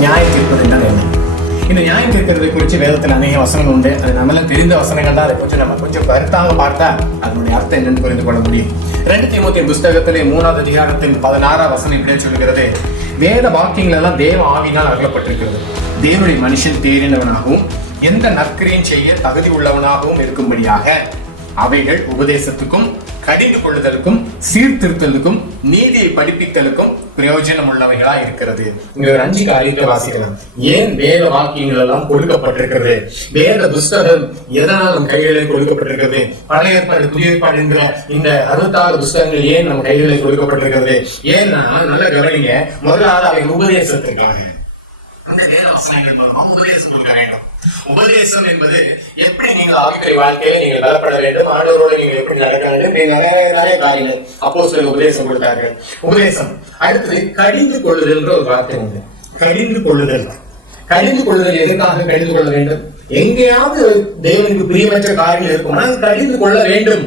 நியாயம் தீர்ப்பது என்றால் என்ன? இந்த நியாயம் தீர்க்கிறதை குறித்து வேதத்தில் அநேக வசனங்கள் உண்டு. அது நம்மளாம் தெரிந்த வசனங்கள் தான். அதை நம்ம கொஞ்சம் கருத்தாக பார்த்தா அதனுடைய அர்த்தம் என்னன்னு புரிந்து கொள்ள முடியும். 2 தீமோத்தேயு புஸ்தகத்திலே 3வது அதிகாரத்தின் 16வது வசனம் இப்படியே சொல்லுகிறது, வேத வாக்கியங்கள் எல்லாம் தேவ ஆவியினால் அருளப்பட்டிருக்கிறது, தேவனுடைய மனுஷன் தேறினவனாகவும் எந்த நற்கிரியும் செய்ய தகுதி உள்ளவனாகவும் இருக்கும்படியாக அவைகள் உபதேசத்துக்கும் கடிந்து கொள்ளுதலுக்கும் சீர்திருத்தலுக்கும் நீதியை படிப்பித்தலுக்கும் பிரயோஜனம் உள்ளவைகளா இருக்கிறது. இங்க ஒரு 5 காரியத்தை வாசிக்கலாம். ஏன் வேத வாக்கியங்கள் எல்லாம் கொடுக்கப்பட்டிருக்கிறது? வேத புஸ்தகம் எதனால் நம் கைகளிலே கொடுக்கப்பட்டிருக்கிறது? பழைய ஏற்பாடு புதிய ஏற்பாடு என்கிற இந்த 66 புஸ்தகங்கள் ஏன் நம் கைகளிலே கொடுக்கப்பட்டிருக்கிறது? ஏன்னா நல்ல கவனிங்க, முதலாவது அவை உபதேசத்திற்காக. அந்த வேத வசனங்கள் மூலமாக உபதேசம் கொடுக்க வேண்டும். உபதேசம் என்பது எப்படி நீங்கள் ஆவிக்குரிய வாழ்க்கையை நீங்கள் பலப்பட வேண்டும், ஆண்டவரோடு நீங்கள் எப்படி நடக்க வேண்டும், நிறைய காரியங்கள் அப்போஸ்தலர்கள் உபதேசம் கொடுத்தார்கள். உபதேசம். அடுத்தது கடிந்து கொள்ளுதல் என்ற ஒரு வார்த்தை உண்டு. கடிந்து கொள்ளுதல். கடிந்து கொள்ளுதல் எதற்காக கடிந்து கொள்ள வேண்டும்? எங்கேயாவது தேவனுக்கு பிரியமற்ற காரியங்கள் இருக்கும், ஆனால் கடிந்து கொள்ள வேண்டும்.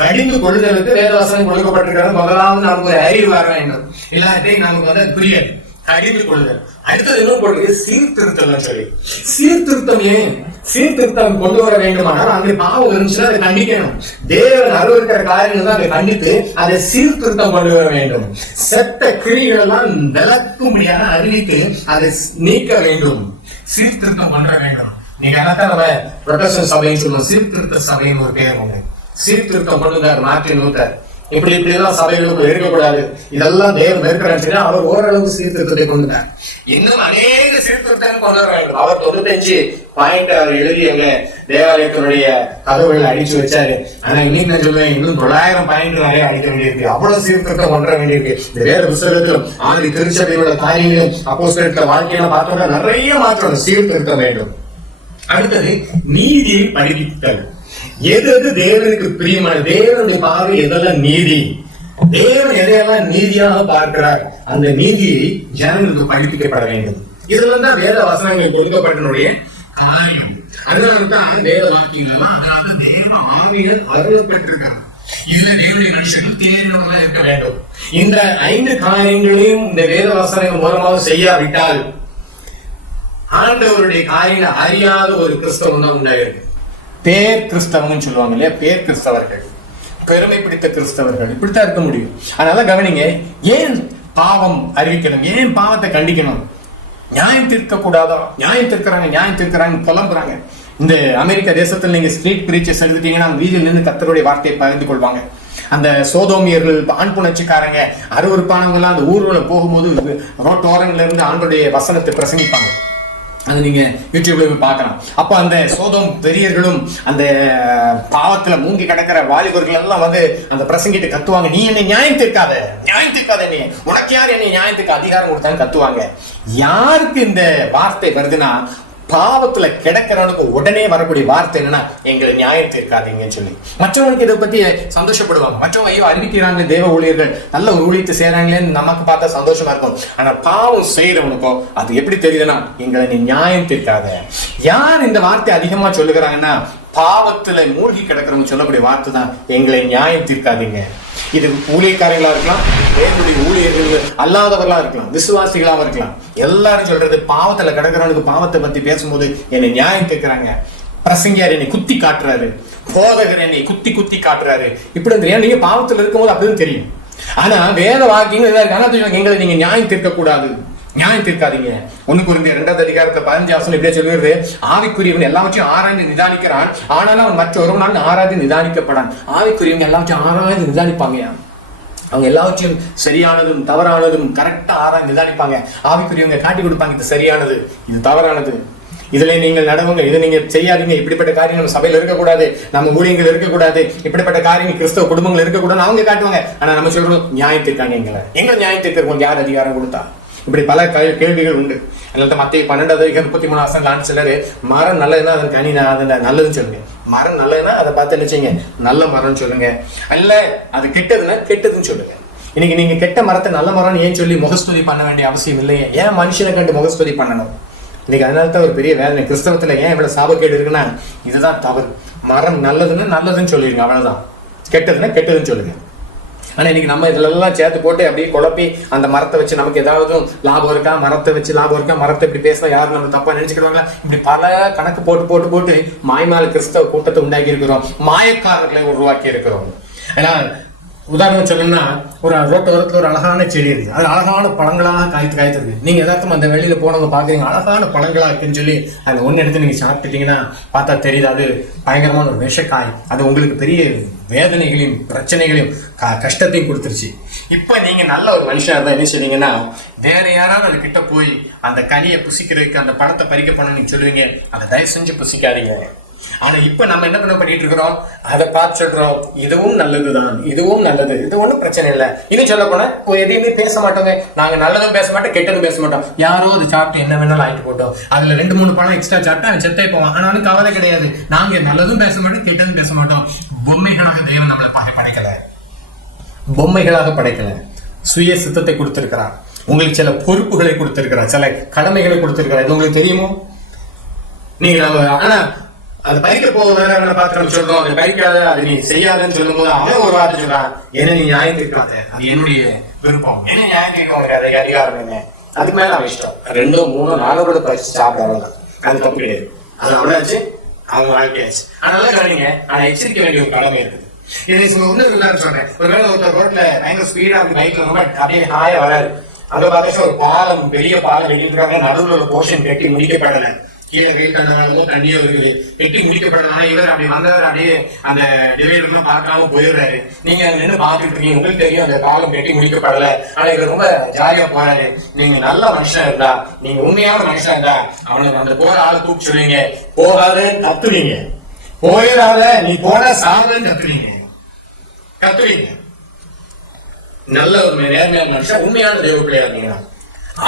கடிந்து கொள்ளுதலுக்கு வேதவசனம் கொடுக்கப்பட்டிருக்கிறது. முதலாவது நமக்கு ஒரு அறிவு வர வேண்டும், எல்லாத்தையும் நமக்கு வந்து புரியாது. கடிந்து கொள்ளுதல். அடுத்தது என்ன போடுறது? சீர்திருத்தம் சொல்லி. சீர்திருத்தம் ஏன்? சீர்திருத்தம் கொண்டு வர வேண்டுமானால் அங்கே பாவம் இருந்துச்சுன்னா அதை கண்டிக்கணும். தேவன் அருவருக்கிற காரியங்கள் தான் அதை கண்டித்து அதை சீர்திருத்தம் கொண்டு வர வேண்டும். செத்த கிரிகள் எல்லாம் விளக்கும்படியாக அறிவித்து அதை நீக்க வேண்டும். சீர்திருத்தம் பண்ண வேண்டும். நீங்க அதான் புரொட்டஸ்டன்ட் சபைன்னு சொல்லுவோம், சீர்திருத்த சபைன்னு ஒரு பேர் உண்டு. சீர்திருத்தம் கொண்டுதார் மார்ட்டின் லூத்தர். இப்படிலாம் சபைகளுக்கு இருக்கக்கூடாது, இதெல்லாம் தேவன் இருக்கிறான்னு அவர் ஓரளவுக்கு சீர்திருத்தத்தை கொண்டுட்டார். இன்னும் அநேக சீர்திருத்தம் கொண்டு வர வேண்டும். அவர் 95 பாயிண்ட் அவர் எழுதியங்க தேவாலயத்தினுடைய கதவுகளை அடிச்சு வச்சாரு. ஆனா இன்னைக்கு நான் சொல்லுவேன், இன்னும் 900 பாயிண்ட் நிறைய அடிக்க வேண்டியிருக்கு. அவ்வளவு சீர்திருத்தம் கொண்டு வர வேண்டியிருக்கு. இந்த வேத புத்தகத்திலும் ஆதி திருச்சபையோட காரியங்களும் அப்போஸ்தலர் வாழ்க்கையில பார்த்தோம்னா நிறைய மாற்றம், சீர்திருத்தம் வேண்டும். அடுத்தது நீதியை படித்தல். எது எது தேவனுக்கு பிரியமான, தேவனுடைய பார்வை எதெல்லாம் நீதி, தேவன் எதையெல்லாம் நீதியாக பார்க்கிறார், அந்த நீதியை ஜனங்களுக்கு படிப்பிக்கப்பட வேண்டும். இதெல்லாம் தான் வேத வசனங்கள் கொடுக்கப்பட்டனுடைய காரியம். அதனால்தான் வேத வாக்கியங்கள், அதனால தேவ ஆவிகள் அருளப்பட்டிருக்கிறார். இதுல தேவனுடைய மனுஷர்கள் தேர்ந்தவர்களா இருக்க வேண்டும். இந்த 5 காரியங்களையும் இந்த வேத வசனங்கள் மூலமாக செய்யாவிட்டால் ஆண்டவருடைய காரியங்களை அறியாத ஒரு கிறிஸ்தவம் தான் உண்டாயிருக்கு. பேர் கிறிஸ்தவங்கன்னு சொல்லுவாங்க இல்லையா, பேர் கிறிஸ்தவர்கள், பெருமை பிடித்த கிறிஸ்தவர்கள், இப்படித்தான் இருக்க முடியும். அதனால கவனிங்க, ஏன் பாவம் அறிவிக்கணும், ஏன் பாவத்தை கண்டிக்கணும்? நியாயம் தீர்க்க கூடாதா? நியாயம் தீர்க்கிறாங்க புலம்புறாங்க. இந்த அமெரிக்க தேசத்தில் நீங்க ஸ்ட்ரீட் பிரீச்சர்ஸ் எழுதிட்டீங்கன்னா வீதியில் நின்று கர்த்தருடைய வார்த்தையை பகிர்ந்து கொள்வாங்க. அந்த சோதோமியர்கள், ஆண் புணர்ச்சிக்காரங்க, அருவருப்பானவங்க எல்லாம் அந்த ஊர்வலம் போகும்போது ரோட்டோரங்கள்ல இருந்து ஆண்டோடைய வசனத்தை பிரசங்கிப்பாங்க. அது நீங்க யூடியூப்ல போய் பார்க்கலாம். அப்ப அந்த சோதோம் பெரியர்களும் அந்த பாவத்துல மூங்கி கிடக்கிற வாலிபர்கள் எல்லாம் வந்து அந்த பிரசங்கிட்டு கத்துவாங்க, நீ என்னை நியாயம் தீர்க்காத நீ, உனக்கு யார் என்னை நியாயத்துக்கு அதிகாரம் கொடுத்தான்னு கத்துவாங்க. யாருக்கு இந்த வார்த்தை வருதுன்னா, பாவத்துல கிடக்கிறவனுக்கு உடனே வரக்கூடிய வார்த்தை என்னன்னா, எங்களை நியாயம் தீர்க்காதீங்கன்னு சொல்லி. மற்றவங்களுக்கு இதை பத்தி சந்தோஷப்படுவாங்க. மற்றவங்க ஐயோ அறிவிக்கிறாங்க, தேவ ஊழியர்கள் நல்ல ஊழியத்தை செய்யறாங்களேன்னு நமக்கு பார்த்தா சந்தோஷமா இருக்கும். ஆனா பாவம் செய்யறவனுக்கும் அது எப்படி தெரியுதுன்னா, எங்களை நீ நியாயம் தீர்க்காத. யார் இந்த வார்த்தை அதிகமா சொல்லுகிறாங்கன்னா, பாவத்துல மூழ்கி கிடக்கிறவங்க சொல்லக்கூடிய வார்த்தை தான், எங்களை நியாயம் தீர்க்காதீங்க. இது ஊழியக்காரங்களா இருக்கலாம், தேவனுடைய ஊழியர்கள் அல்லாதவர்களா இருக்கலாம், விசுவாசிகளாக இருக்கலாம். எல்லாரும் சொல்றது, பாவத்துல கிடக்கிறவனுக்கு பாவத்தை பத்தி பேசும்போது என்னை நியாயம் கேட்கிறாங்க, பிரசங்கியார் என்னை குத்தி காட்டுறாரு, போதகர் என்னை குத்தி காட்டுறாரு, இப்படி தெரியும். நீங்க பாவத்துல இருக்கும்போது அப்படின்னு தெரியும். ஆனா வேத வாக்கியங்கள் எங்களை நீங்க நியாயம் தீர்க்க கூடாது, நியாயம் தீர்க்காதீங்க. 1 கொரிந்தியர் 2வது அதிகாரத்தை 15 வசனம் இப்படியே சொல்லுகிறது, ஆவிக்குரியவன் எல்லாவற்றையும் ஆராய்ந்து நிதானிக்கிறான், ஆனாலும் அவன் மற்றொருவனால் ஆராய்ந்து நிதானிக்கப்படான். ஆவிக்குரியவங்க எல்லாவற்றையும் ஆராய்ந்து நிதானிப்பாங்க. அவங்க எல்லாவற்றையும் சரியானதும் தவறானதும் கரெக்டா ஆராய்ந்து நிதானிப்பாங்க. ஆவிக்குரியவங்க காட்டி கொடுப்பாங்க, இது சரியானது, இது தவறானது, இதுல நீங்கள் நடவுங்க, இதை நீங்க செய்யாதீங்க, இப்படிப்பட்ட காரியம் நம்ம சபையில இருக்கக்கூடாது, நம்ம ஊழியங்கள் இருக்கக்கூடாது, இப்படிப்பட்ட காரியங்கள் கிறிஸ்தவ குடும்பங்கள் இருக்கக்கூடாது அவங்க காட்டுவாங்க. ஆனா நம்ம சொல்றோம் நியாயம் தீர்க்காங்க. எங்களை நியாயம் தீர்க்க யார் அதிகாரம் கொடுத்தா? இப்படி பல கேள்விகள் உண்டு. அதனால மத்திய 12:33 காணிச்சலரு, மரம் நல்லதுன்னா அதன் கனி நல்லதுன்னு சொல்லுங்க. மரம் நல்லதுன்னா அதை பார்த்து நினைச்சீங்க நல்ல மரம்னு சொல்லுங்க, அல்ல அது கெட்டதுன்னா கெட்டதுன்னு சொல்லுங்க. இன்னைக்கு நீங்க கெட்ட மரத்தை நல்ல மரம்னு ஏன் சொல்லி முகஸ்துதி பண்ண வேண்டிய அவசியம் இல்லையே? ஏன் மனுஷனை கண்டு முகஸ்துதி பண்ணணும்? இன்னைக்கு அதனால தான் ஒரு பெரிய வேதனை கிறிஸ்தவத்துல. ஏன் இவ்வளவு சாபக்கேடு இருக்குன்னா, இதுதான் தவறு. மரம் நல்லதுன்னா நல்லதுன்னு சொல்லிருங்க, அவ்வளவுதான். கெட்டதுன்னா கெட்டதுன்னு சொல்லுங்க. ஆனா இன்னைக்கு நம்ம இதுல எல்லாம் சேர்த்து போட்டு அப்படியே குழப்பி அந்த மரத்தை வச்சு நமக்கு ஏதாவது லாபம் இருக்கா, மரத்தை வச்சு லாபம் இருக்கா, மரத்தை இப்படி பேசினா யாரும் நம்ம தப்பா நினைச்சுக்கிடுவாங்க, இப்படி பல கணக்கு போட்டு போட்டு போட்டு மாய்மால கிறிஸ்தவ கூட்டத்தை உண்டாக்கி இருக்கிறோம், மாயக்காரர்களை உருவாக்கி இருக்கிறோம். ஏன்னா உதாரணம் சொல்லணும்னா, ஒரு ரோட்டோரத்துல ஒரு அழகான செடி இருக்கு, அது அழகான பழங்களாக காய்த்திருக்கு. நீங்க எதார்த்தம் அந்த வெளியில போனவங்க பாக்குறீங்க, அழகான பழங்களா இருக்குன்னு சொல்லி அந்த ஒன்னு எடுத்து நீங்க சாப்பிட்டுட்டீங்கன்னா பார்த்தா தெரியுது அது பயங்கரமான ஒரு விஷக்காய். அது உங்களுக்கு பெரிய வேதனைகளையும் பிரச்சனைகளையும் கஷ்டத்தையும் கொடுத்துருச்சு. இப்ப நீங்க நல்ல ஒரு மனுஷனா இருந்தா என்ன சொன்னீங்கன்னா, வேற யாராவது அது கிட்ட போய் அந்த கனியை புசிக்கிறதுக்கு அந்த பழத்தை பறிக்க போன நீங்க சொல்லுவீங்க, அதை தயவு செஞ்சு புசிக்காதீங்க. ஆனா இப்ப நம்ம என்ன பண்ணிட்டு இருக்கிறோம், அதை பார்த்து சொல்றோம், இதுவும் நல்லதுதான், இதுவும் நல்லது, இது ஒண்ணும் பிரச்சனை இல்லை. இன்னும் சொல்ல போனா எதையுமே பேச மாட்டோங்க, நாங்க நல்லதும் பேச மாட்டோம், கெட்டதும் பேச மாட்டோம். யாரோ அது சாப்பிட்டு என்ன வேணாலும் ஆகிட்டு போட்டோம், அதுல 2-3 பழம் எக்ஸ்ட்ரா சாப்பிட்டா அவன் செத்தே போவான், ஆனாலும் கவலை கிடையாது. நாங்க நல்லதும் பேச மாட்டோம், கெட்டதும் பேச மாட்டோம். பொம்மைகளாக தேவன் நம்மளை படைக்கல, பொம்மைகளாக படைக்கல. சுய சித்தத்தை கொடுத்திருக்கிறார், உங்களுக்கு சில பொறுப்புகளை கொடுத்திருக்கிறார், சில கடமைகளை கொடுத்திருக்கிறார். இது உங்களுக்கு தெரியுமோ? நீங்க ஆனா அது பறிக்க போக வேற பார்த்து சொல்றோம், அதை பறிக்காத, அது நீ செய்யாதுன்னு சொல்லும் போது அவன் ஒரு வார்த்தை சொல்றான், என்ன நீ நியாயம் கேட்காத, அது என்னுடைய விருப்பம், என்ன நியாயம் கேட்க உனக்கு அதை அதிகாரம் என்ன, அதுக்கு மேல அவன் இஷ்டம். 2-3-4 கூட பறிச்சு சாப்பிட அது தப்பு கிடையாது, அது அவ்வளோச்சு அவங்க வாழ்க்கையாச்சு. அதனால கவனிங்க, அதை எச்சரிக்க வேண்டிய ஒரு கடமை இருக்குது. இது ஒண்ணு இல்லைன்னு சொல்றேன். ஒருவேளை ஒருத்தர் ரோட்ல பயங்கர ஸ்பீடா இருக்கு, பைக்ல ரொம்ப அப்படியே ஹாயா வராது, அதை பார்த்து ஒரு பாலம், பெரிய பாலம் வெளியிருக்காங்க, நடுவில் ஒரு போர்ஷன் கட்டி முடிக்கப்படலை, கீழே வெயில் கண்ணாலும் தண்ணியோ இருக்குது, வெட்டி முடிக்கப்படலாம். இவர் அப்படி வந்தவர் அப்படியே அந்த டிவைடர்லாம் பார்க்காம போயிடுறாரு. நீங்க அங்க நின்று பார்த்துட்டு இருக்கீங்க, உங்களுக்கு தெரியும் அந்த காலம் வெட்டி முடிக்கப்படல, ஆனா இவர் ரொம்ப ஜாலியா போறாரு. நீங்க நல்ல மனுஷன் இருந்தா, நீங்க உண்மையான மனுஷன் இருந்தா அவனுக்கு அந்த போற ஆளை கூப்பிட்டு சொல்லுவீங்க, போகாதன்னு கத்துவீங்க, போயிடாத நீ போன சாதன்னு கத்துவீங்க. நல்ல ஒரு நேர்மையான மனுஷன், உண்மையான தேவ பிள்ளையா இருந்தீங்கன்னா.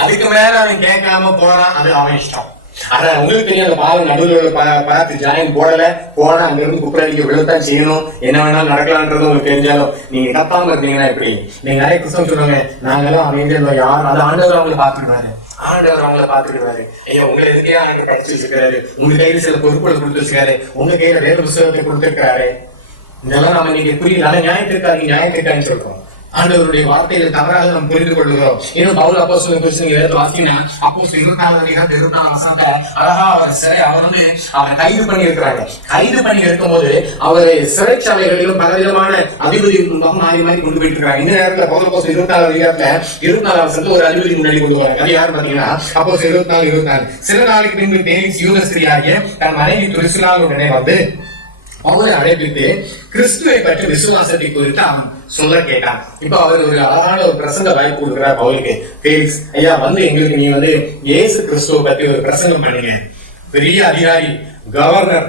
அதுக்கு மேல அவன் கேட்காம போறான், அது அவன் இஷ்டம். ஆனா உங்களுக்கு தெரியும், அந்த பாலம் நடுவில் பார்த்து ஜாயின் போடல, போனா அங்க இருந்து குப்பரடிக்க விழத்தான் செய்யணும், என்ன வேணாலும் நடக்கலான்றது உங்களுக்கு தெரிஞ்சாலும் நீங்க தப்பாம இருந்தீங்கன்னா எப்படி? நீங்க நிறைய கிறிஸ்தவம் சொல்லுவாங்க, நாங்களும் அமைதியா யாரும், அது ஆண்டவர் அவங்களை பாத்துக்கிடுவாரு, ஆண்டவர் அவங்களை பாத்துக்கிடுவாரு. ஐயா உங்களை எதுக்கே ஆண்டு படிச்சு வச்சிருக்காரு, உங்க கையில சில பொறுப்புகளை கொடுத்துருக்காரு, உங்க கையில வேத புத்தகத்தை கொடுத்திருக்காரு. இதெல்லாம் நம்ம நீங்க புரியல, நியாயத்திற்காக சொல்றோம். ஆண்டவருடைய வார்த்தைகளை தவறாக நம்ம புரிந்து கொள்கிறோம். இன்னும் பவுல் அப்போஸ்தலன் வாசினா அப்போஸ்தலர் 24 அழகா அவர் அவரை கைது பண்ணி இருக்கிறாங்க. கைது பண்ணி இருக்கும் போது அவரை சிறைச்சாலைகளிலும் பலவிதமான அதிபதி மாறி கொண்டு போயிட்டு இருக்காங்க. இந்த நேரத்துல பவுல் அப்போஸ்தலர் 24 ஒரு அதிபதி முன்னாடி கொண்டு வராங்க. அது யாரு பாத்தீங்கன்னா அப்போஸ்தலர் 24. சில நாளைக்கு பின்பு பேலிக்ஸ் யூதஸ்திரியாகிய தன் மனைவி துரிசில்லாவுடனே வந்து அவரை அழைப்பித்து கிறிஸ்துவை பற்றி விசுவாசத்தை குறித்து அவன் சொல்ல கேட்டான். இப்ப அவர் ஒரு அழகான ஒரு பிரசங்க வாய்ப்பு கொடுக்கிறார் பவுலுக்கு. பேலிக்ஸ் ஐயா வந்து எங்களுக்கு நீ வந்து இயேசு கிறிஸ்துவை பற்றி ஒரு பிரசங்கம் பண்ணுங்க. பெரிய அதிகாரி, கவர்னர்,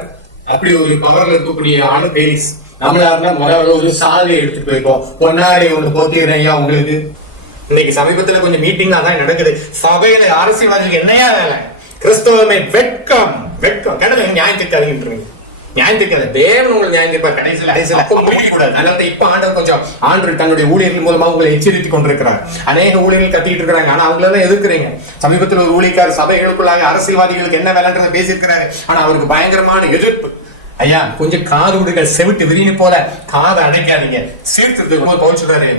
அப்படி ஒரு பவர்ல இருக்கக்கூடிய ஆளு பேலிக்ஸ். நம்மளாருன்னா முதல்ல ஒரு சாதியை எடுத்துட்டு போயிருக்கோம், பொன்னாடி ஒண்ணு போத்திக்கிறேன் ஐயா உங்களுக்கு. இன்னைக்கு சமீபத்துல கொஞ்சம் மீட்டிங் அதான் நடக்குது. சபையில அரசியல்வாதிகளுக்கு என்னையா வேலை? கிறிஸ்தவமே வெட்கம், வெட்கம். கடமை நியாயத்துக்கு அறிகின்றது, நியாயத்திற்காக தேவன் உங்களை நியாயத்திற்பார். கடைசியில் அப்ப முடியக்கூடாது. அதனால இப்ப ஆண்டவர் கொஞ்சம் ஆண்டு தன்னுடைய ஊழியர்கள் மூலமா உங்களை எச்சரித்துக் கொண்டிருக்கிறார். அநேக ஊழியர்கள் கத்திட்டு இருக்கிறாங்க, ஆனா அவங்களெல்லாம் எதிர்க்கிறீங்க. சமீபத்தில் ஒரு ஊழியக்காரர் சபைகளுக்குள்ளாக அரசியல்வாதிகளுக்கு என்ன வேலைன்றதை பேசியிருக்கிறாரு, ஆனா அவருக்கு பயங்கரமான எதிர்ப்பு. ஐயா கொஞ்சம் காது விடுகள், செவிட்டு விரினு போல காதை அடைக்காதீங்க. சீர்திருத்தம் பவுல் சொல்றாரு,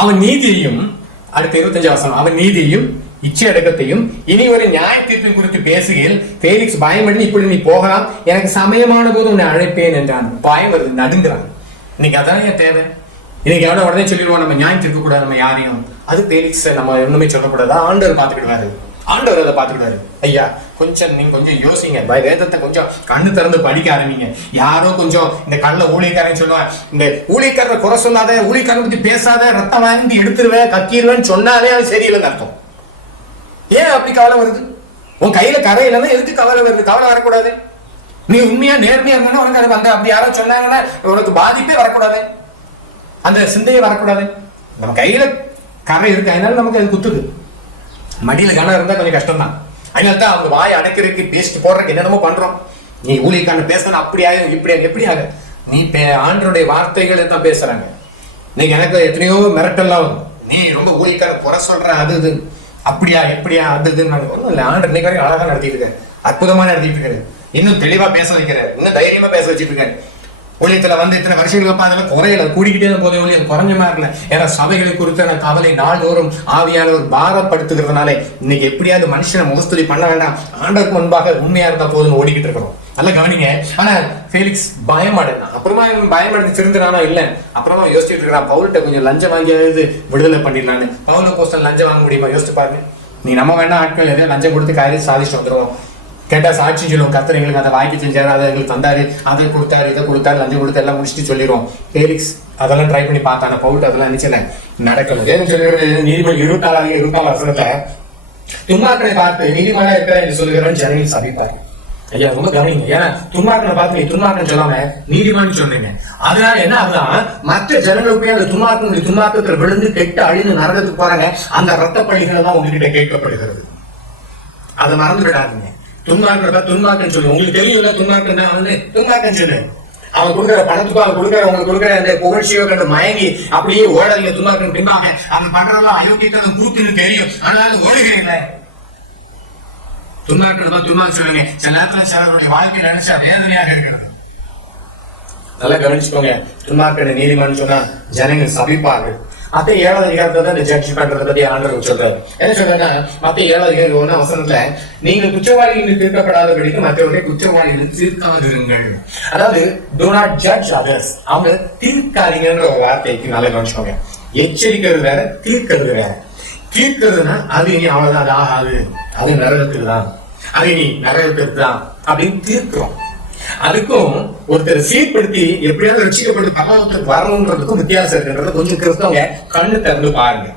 அவன் நீதியையும், அடுத்த 25 வசனம், அவன் நீதியையும் இச்சை அடக்கத்தையும் இனி ஒரு நியாய தீர்ப்பின் குறித்து பேசுகையில் பேலிக்ஸ் பயமடி, இப்படி நீ போகலாம், எனக்கு சமயமான போது உன்னை அழைப்பேன் என்றான். பயம் வருது, நடுங்கிறான். இன்னைக்கு அதான் என் தேவை. இன்னைக்கு எவ்வளவு உடனே சொல்லிடுவோம், நம்ம நியாயம் தீர்க்க கூடாது நம்ம யாரையும். அது பேலிக்ஸ் நம்ம ஒண்ணுமே சொல்லக்கூடாது, ஆண்டவர் பாத்துக்கிடுவாரு, ஆண்டவர் அதை பாத்துக்கிடுவாரு. ஐயா கொஞ்சம் நீங்க கொஞ்சம் யோசிங்க, வேதத்தை கொஞ்சம் கண்ணு திறந்து படிக்க ஆரம்பிங்க. யாரோ கொஞ்சம் இந்த கள்ள ஊழியக்காரன் சொல்லுவான், இந்த ஊழியக்காரரை குறை சொல்லாத, ஊழியக்காரனை பத்தி பேசாத, ரத்தம் வாங்கி எடுத்துருவேன் கக்கிடுவேன்னு சொன்னாலே அது சரியில்லைன்னு அர்த்தம். ஏன் அப்படி கவலை வருது? உன் கையில கரை இல்லைன்னா எதுக்கு கவலை வருது? கவலை வரக்கூடாது. நீ உண்மையா நேர்மையா இருந்தா உனக்கு அது வந்து அப்படி யாரோ சொன்னாங்கன்னா உனக்கு பாதிப்பே வரக்கூடாது, அந்த சிந்தையே வரக்கூடாது. நம்ம கையில கரை இருக்கு, அதனால நமக்கு அது குத்துது. மடியில கனம் இருந்தா கொஞ்சம் கஷ்டம் தான். அதனால்தான் அவங்க வாயை அடைக்கிறதுக்கு பேஸ்ட் போடுறதுக்கு என்னென்னமோ பண்றோம். நீ ஊழியக்கான பேசணும், அப்படியாக இப்படியாக எப்படியாக நீ ஆண்டருடைய வார்த்தைகளை தான் பேசுறாங்க. நீங்க எனக்கு எத்தனையோ மிரட்டெல்லாம் வரும், நீ ரொம்ப ஊழியக்கான குறை சொல்ற, அது இது அப்படியா எப்படியா அது இதுன்னு ஒன்றும் இல்லை. ஆண்டு இன்னைக்கு வரைக்கும் அழகா நடத்திட்டு இருக்காரு, அற்புதமா நடத்திட்டு இருக்காரு, இன்னும் தெளிவா பேச வைக்கிறாரு, இன்னும் தைரியமா பேச வச்சுட்டு இருக்காரு. ஊழியத்துல வந்து இத்தனை வருஷங்களுக்கு அதெல்லாம் குறையல, கூடிக்கிட்டே தான் போதே ஊழியம் குறைஞ்ச மாதிரி இல்லை. ஏன்னா சபைகளை குறித்த கவலை நாள்தோறும் ஆவியானவர் பாரப்படுத்துகிறதுனால இன்னைக்கு எப்படியாவது மனுஷனை முகஸ்துதி பண்ண வேண்டாம், ஆண்டவருக்கு முன்பாக உண்மையா இருந்தா போதும் ஓடிக்கிட்டு இருக்கிறோம். நல்லா கவனிங்க. ஆனா ஃபேலிக்ஸ் பயமாடுறான். அப்புறமா பயமடைந்து திருந்துறானா இல்ல, அப்புறமா யோசிச்சுட்டு இருக்கிறான் பவுல்கிட்ட கொஞ்சம் லஞ்சம் வாங்கியாவது விடுதலை பண்ணிடலான்னு. பவுல போஸ்டல் லஞ்சம் வாங்க முடியுமா? யோசிச்சு பாருங்க. நீ நம்ம வேணா ஆட்கள் எதையும் லஞ்சம் கொடுத்து காரியம் சாதிச்சுட்டு வந்துருவோம். கேட்டா சாட்சி சொல்லுவோம், கர்த்தர் எங்களுக்கு அதை வாங்கி செஞ்சாரு, அதை எங்களுக்கு தந்தாரு, அதை கொடுத்தாரு, இதை கொடுத்தாரு, லஞ்சம் கொடுத்து எல்லாம் முடிச்சுட்டு சொல்லிடுவோம். ஃபேலிக்ஸ் அதெல்லாம் ட்ரை பண்ணி பார்த்தான. பவுல் அதெல்லாம் நினைச்சல நடக்கணும். நீதிமன்ற 24 வருஷத்துல துன்மார்க்கனை பார்த்து நீதிமன்றம் இருக்கிற என்று சொல்லுகிறேன் ஜனங்கள் சபித்தார். ஐயா ரொம்ப கவனிங்க. ஏன்னா துன்மார்க்கனை பார்த்து நீ துன்மார்க்கன் சொல்லாம நீதிமன்றம் சொன்னீங்க. அதனால என்ன ஆகுதா, மற்ற ஜனங்களுக்கு அந்த துன்மார்க்கத்துல விழுந்து கெட்டு அழிந்து நரகத்துக்கு போறாங்க. அந்த ரத்த பள்ளிகள் தான் உங்ககிட்ட கேட்கப்படுகிறது. அதை மறந்து விடாதீங்க. துன்மார்க்கன் சொல்லு. உங்களுக்கு தெரியும்ல துன்மார்க்கன் வந்து துன்மார்க்கன் சொல்லு. அவன் கொடுக்குற பணத்துக்கு அவன் கொடுக்குற உங்களுக்கு கொடுக்குற அந்த புகழ்ச்சியோ கண்டு மயங்கி அப்படியே ஓடல துன்மார்க்கன் பின்னாங்க. அவன் பண்றதெல்லாம் அயோக்கியத்தை கூத்துன்னு தெரியும், ஆனாலும் ஓடுகிறீங்களே. துன்மார்க்கன் சொல்லுங்க. சில நேரத்துல சிலருடைய வாழ்க்கையை நினைச்சா வேதனையாக இருக்கிறது. நல்லா கவனிச்சுக்கோங்க. துன்மார்க்கனை நீதிமன்றம் சொன்னா ஜனங்கள் சபிப்பார்கள். மத்த 7வது அதிகாரத்துல தான் இந்த ஜட்ஜ் பண்றதை பத்தி ஆண்டவர் சொல்றாரு. என்ன சொல்றாருன்னா, மத்த 7வது அதிகாரம் 1 வசனத்துல நீங்கள் குற்றவாளிகள் தீர்க்கப்படாதபடிக்கு மற்றவருடைய குற்றவாளிகள் தீர்க்காதிருங்கள். அதாவது do not judge others. அவங்க தீர்க்காதீங்கன்ற ஒரு வார்த்தைக்கு நல்லா கவனிச்சுக்கோங்க. எச்சரிக்கிறது வேற, தீர்க்கிறது வேற. தீர்க்கிறதுனா அது இனி அவ்வளவுதான், அது ஆகாது, அது நரகத்துக்கு தான், அது இனி நரகத்துக்கு தான் அப்படின்னு தீர்க்கிறோம். அதுக்கும் ஒருத்தர் சீர்படுத்தி எப்படியாவது ரட்சிக்கப்பட்டு பரலோகத்துக்கு வரணும்ன்றதுக்கும் வித்தியாசம் இருக்குன்றத கொஞ்சம் கிறிஸ்தவங்க கண்ணு திறந்து பாருங்க.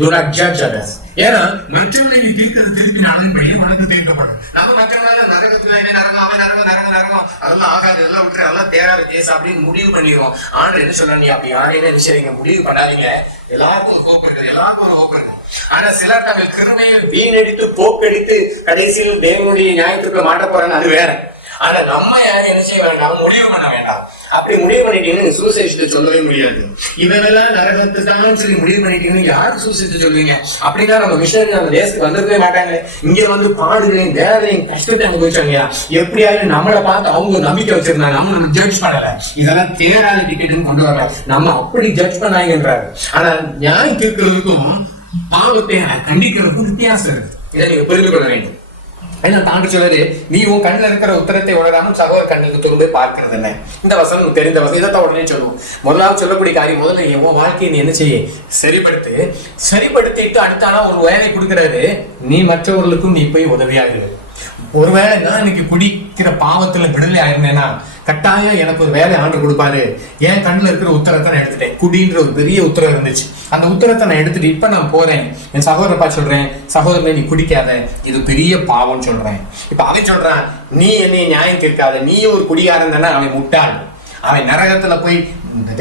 Do not judge others. ஏன்னா மற்றவர்களை தீர்க்கிறது திருப்பினாலும்படி உனக்கு தீர்க்கப்படும். நம்ம மற்றவங்க நரகத்துல நரகம், அவன் நரகம் அதெல்லாம் ஆகாது, எல்லாம் விட்டு அதெல்லாம் தேராத தேசம் அப்படின்னு முடிவு பண்ணிடுவோம். ஆண்டு என்ன சொல்ல, நீ அப்படி யாரையும் நிச்சயம் முடிவு பண்ணாதீங்க. எல்லாருக்கும் ஒரு ஹோப் இருக்கு, எல்லாருக்கும் ஒரு ஹோப் இருக்கு. ஆனா சிலர் தங்கள் கிருமையை வீணடித்து போக்கடித்து கடைசியில் தேவனுடைய நியாயத்துக்கு மாட்ட போறாங்க, அது வேற. ஆனா நம்ம யாரும் என்ன செய்ய வேண்டாம், முடிவு பண்ண வேண்டாம். அப்படி முடிவு பண்ணிட்டீங்கன்னு சுவிசேஷத்தை சொல்லவே முடியாது. இவெல்லாம் நரகத்தை தான் சொல்லி முடிவு பண்ணிட்டீங்கன்னு யாரும் சுவிசேஷத்தை சொல்லுவீங்க? அப்படின்னா நம்ம மிஷனரி நம்ம தேசத்துக்கு வந்திருக்கவே மாட்டாங்க. இங்க வந்து பாடுகளையும் வேதனையும் கஷ்டத்தை அனுபவிச்சாங்க. எப்படியாவது நம்மளை பார்த்து அவங்க நம்பிக்கை வச்சிருந்தாங்க, நம்ம ஜட்ஜ் பண்ணல. இதெல்லாம் தேராளி டிக்கெட்னு கொண்டு வர நம்ம அப்படி ஜட்ஜ் பண்ணாங்கன்றாரு. ஆனா நியாயம் தீர்க்கிறதுக்கும் பாவத்தை கண்டிக்கிறதுக்கும் வித்தியாசம் இருக்கு. இதை நீங்க புரிந்து கொள்ள வேண்டும். ஏன்னா தாண்டி சொல்றது, நீ உன் கண்ணில் இருக்கிற உத்தரத்தை உணராமல் சகோதர கண்ணுக்கு திரும்ப பார்க்கிறது என்ன? இந்த வசனம் தெரிந்த வசனம். இதைத்தான் உடனே சொல்லுவோம். முதலாவது சொல்லக்கூடிய காரியம், முதல்ல உன் வாழ்க்கையை நீ என்ன செய்ய, சரிப்படுத்திட்டு அடுத்தானா ஒரு வேலை கொடுக்கறாரு, நீ மற்றவர்களுக்கும் நீ போய் உதவியாக. ஒருவேளை நான் இன்னைக்கு குடிக்கிற பாவத்துல விடுதலை ஆயிருந்தேன்னா கட்டாயம் எனக்கு ஒரு வேலை ஆண்டு கொடுப்பாரு. என் கண்ணில் இருக்கிற உத்தரத்தை நான் எடுத்துட்டேன். குடின்ற ஒரு பெரிய உத்தரவு இருந்துச்சு, அந்த உத்தரத்தை நான் எடுத்துட்டு இப்ப நான் போறேன். என் சகோதரப்பா சொல்றேன், சகோதரனை நீ குடிக்காத, இது பெரிய பாவம்னு சொல்றேன். இப்ப அவன் சொல்றான், நீ என்னை நியாயம் கேட்காத, நீ ஒரு குடிகாரன் தானே, அவன் முட்டாள், அவன் நரகத்துல போய்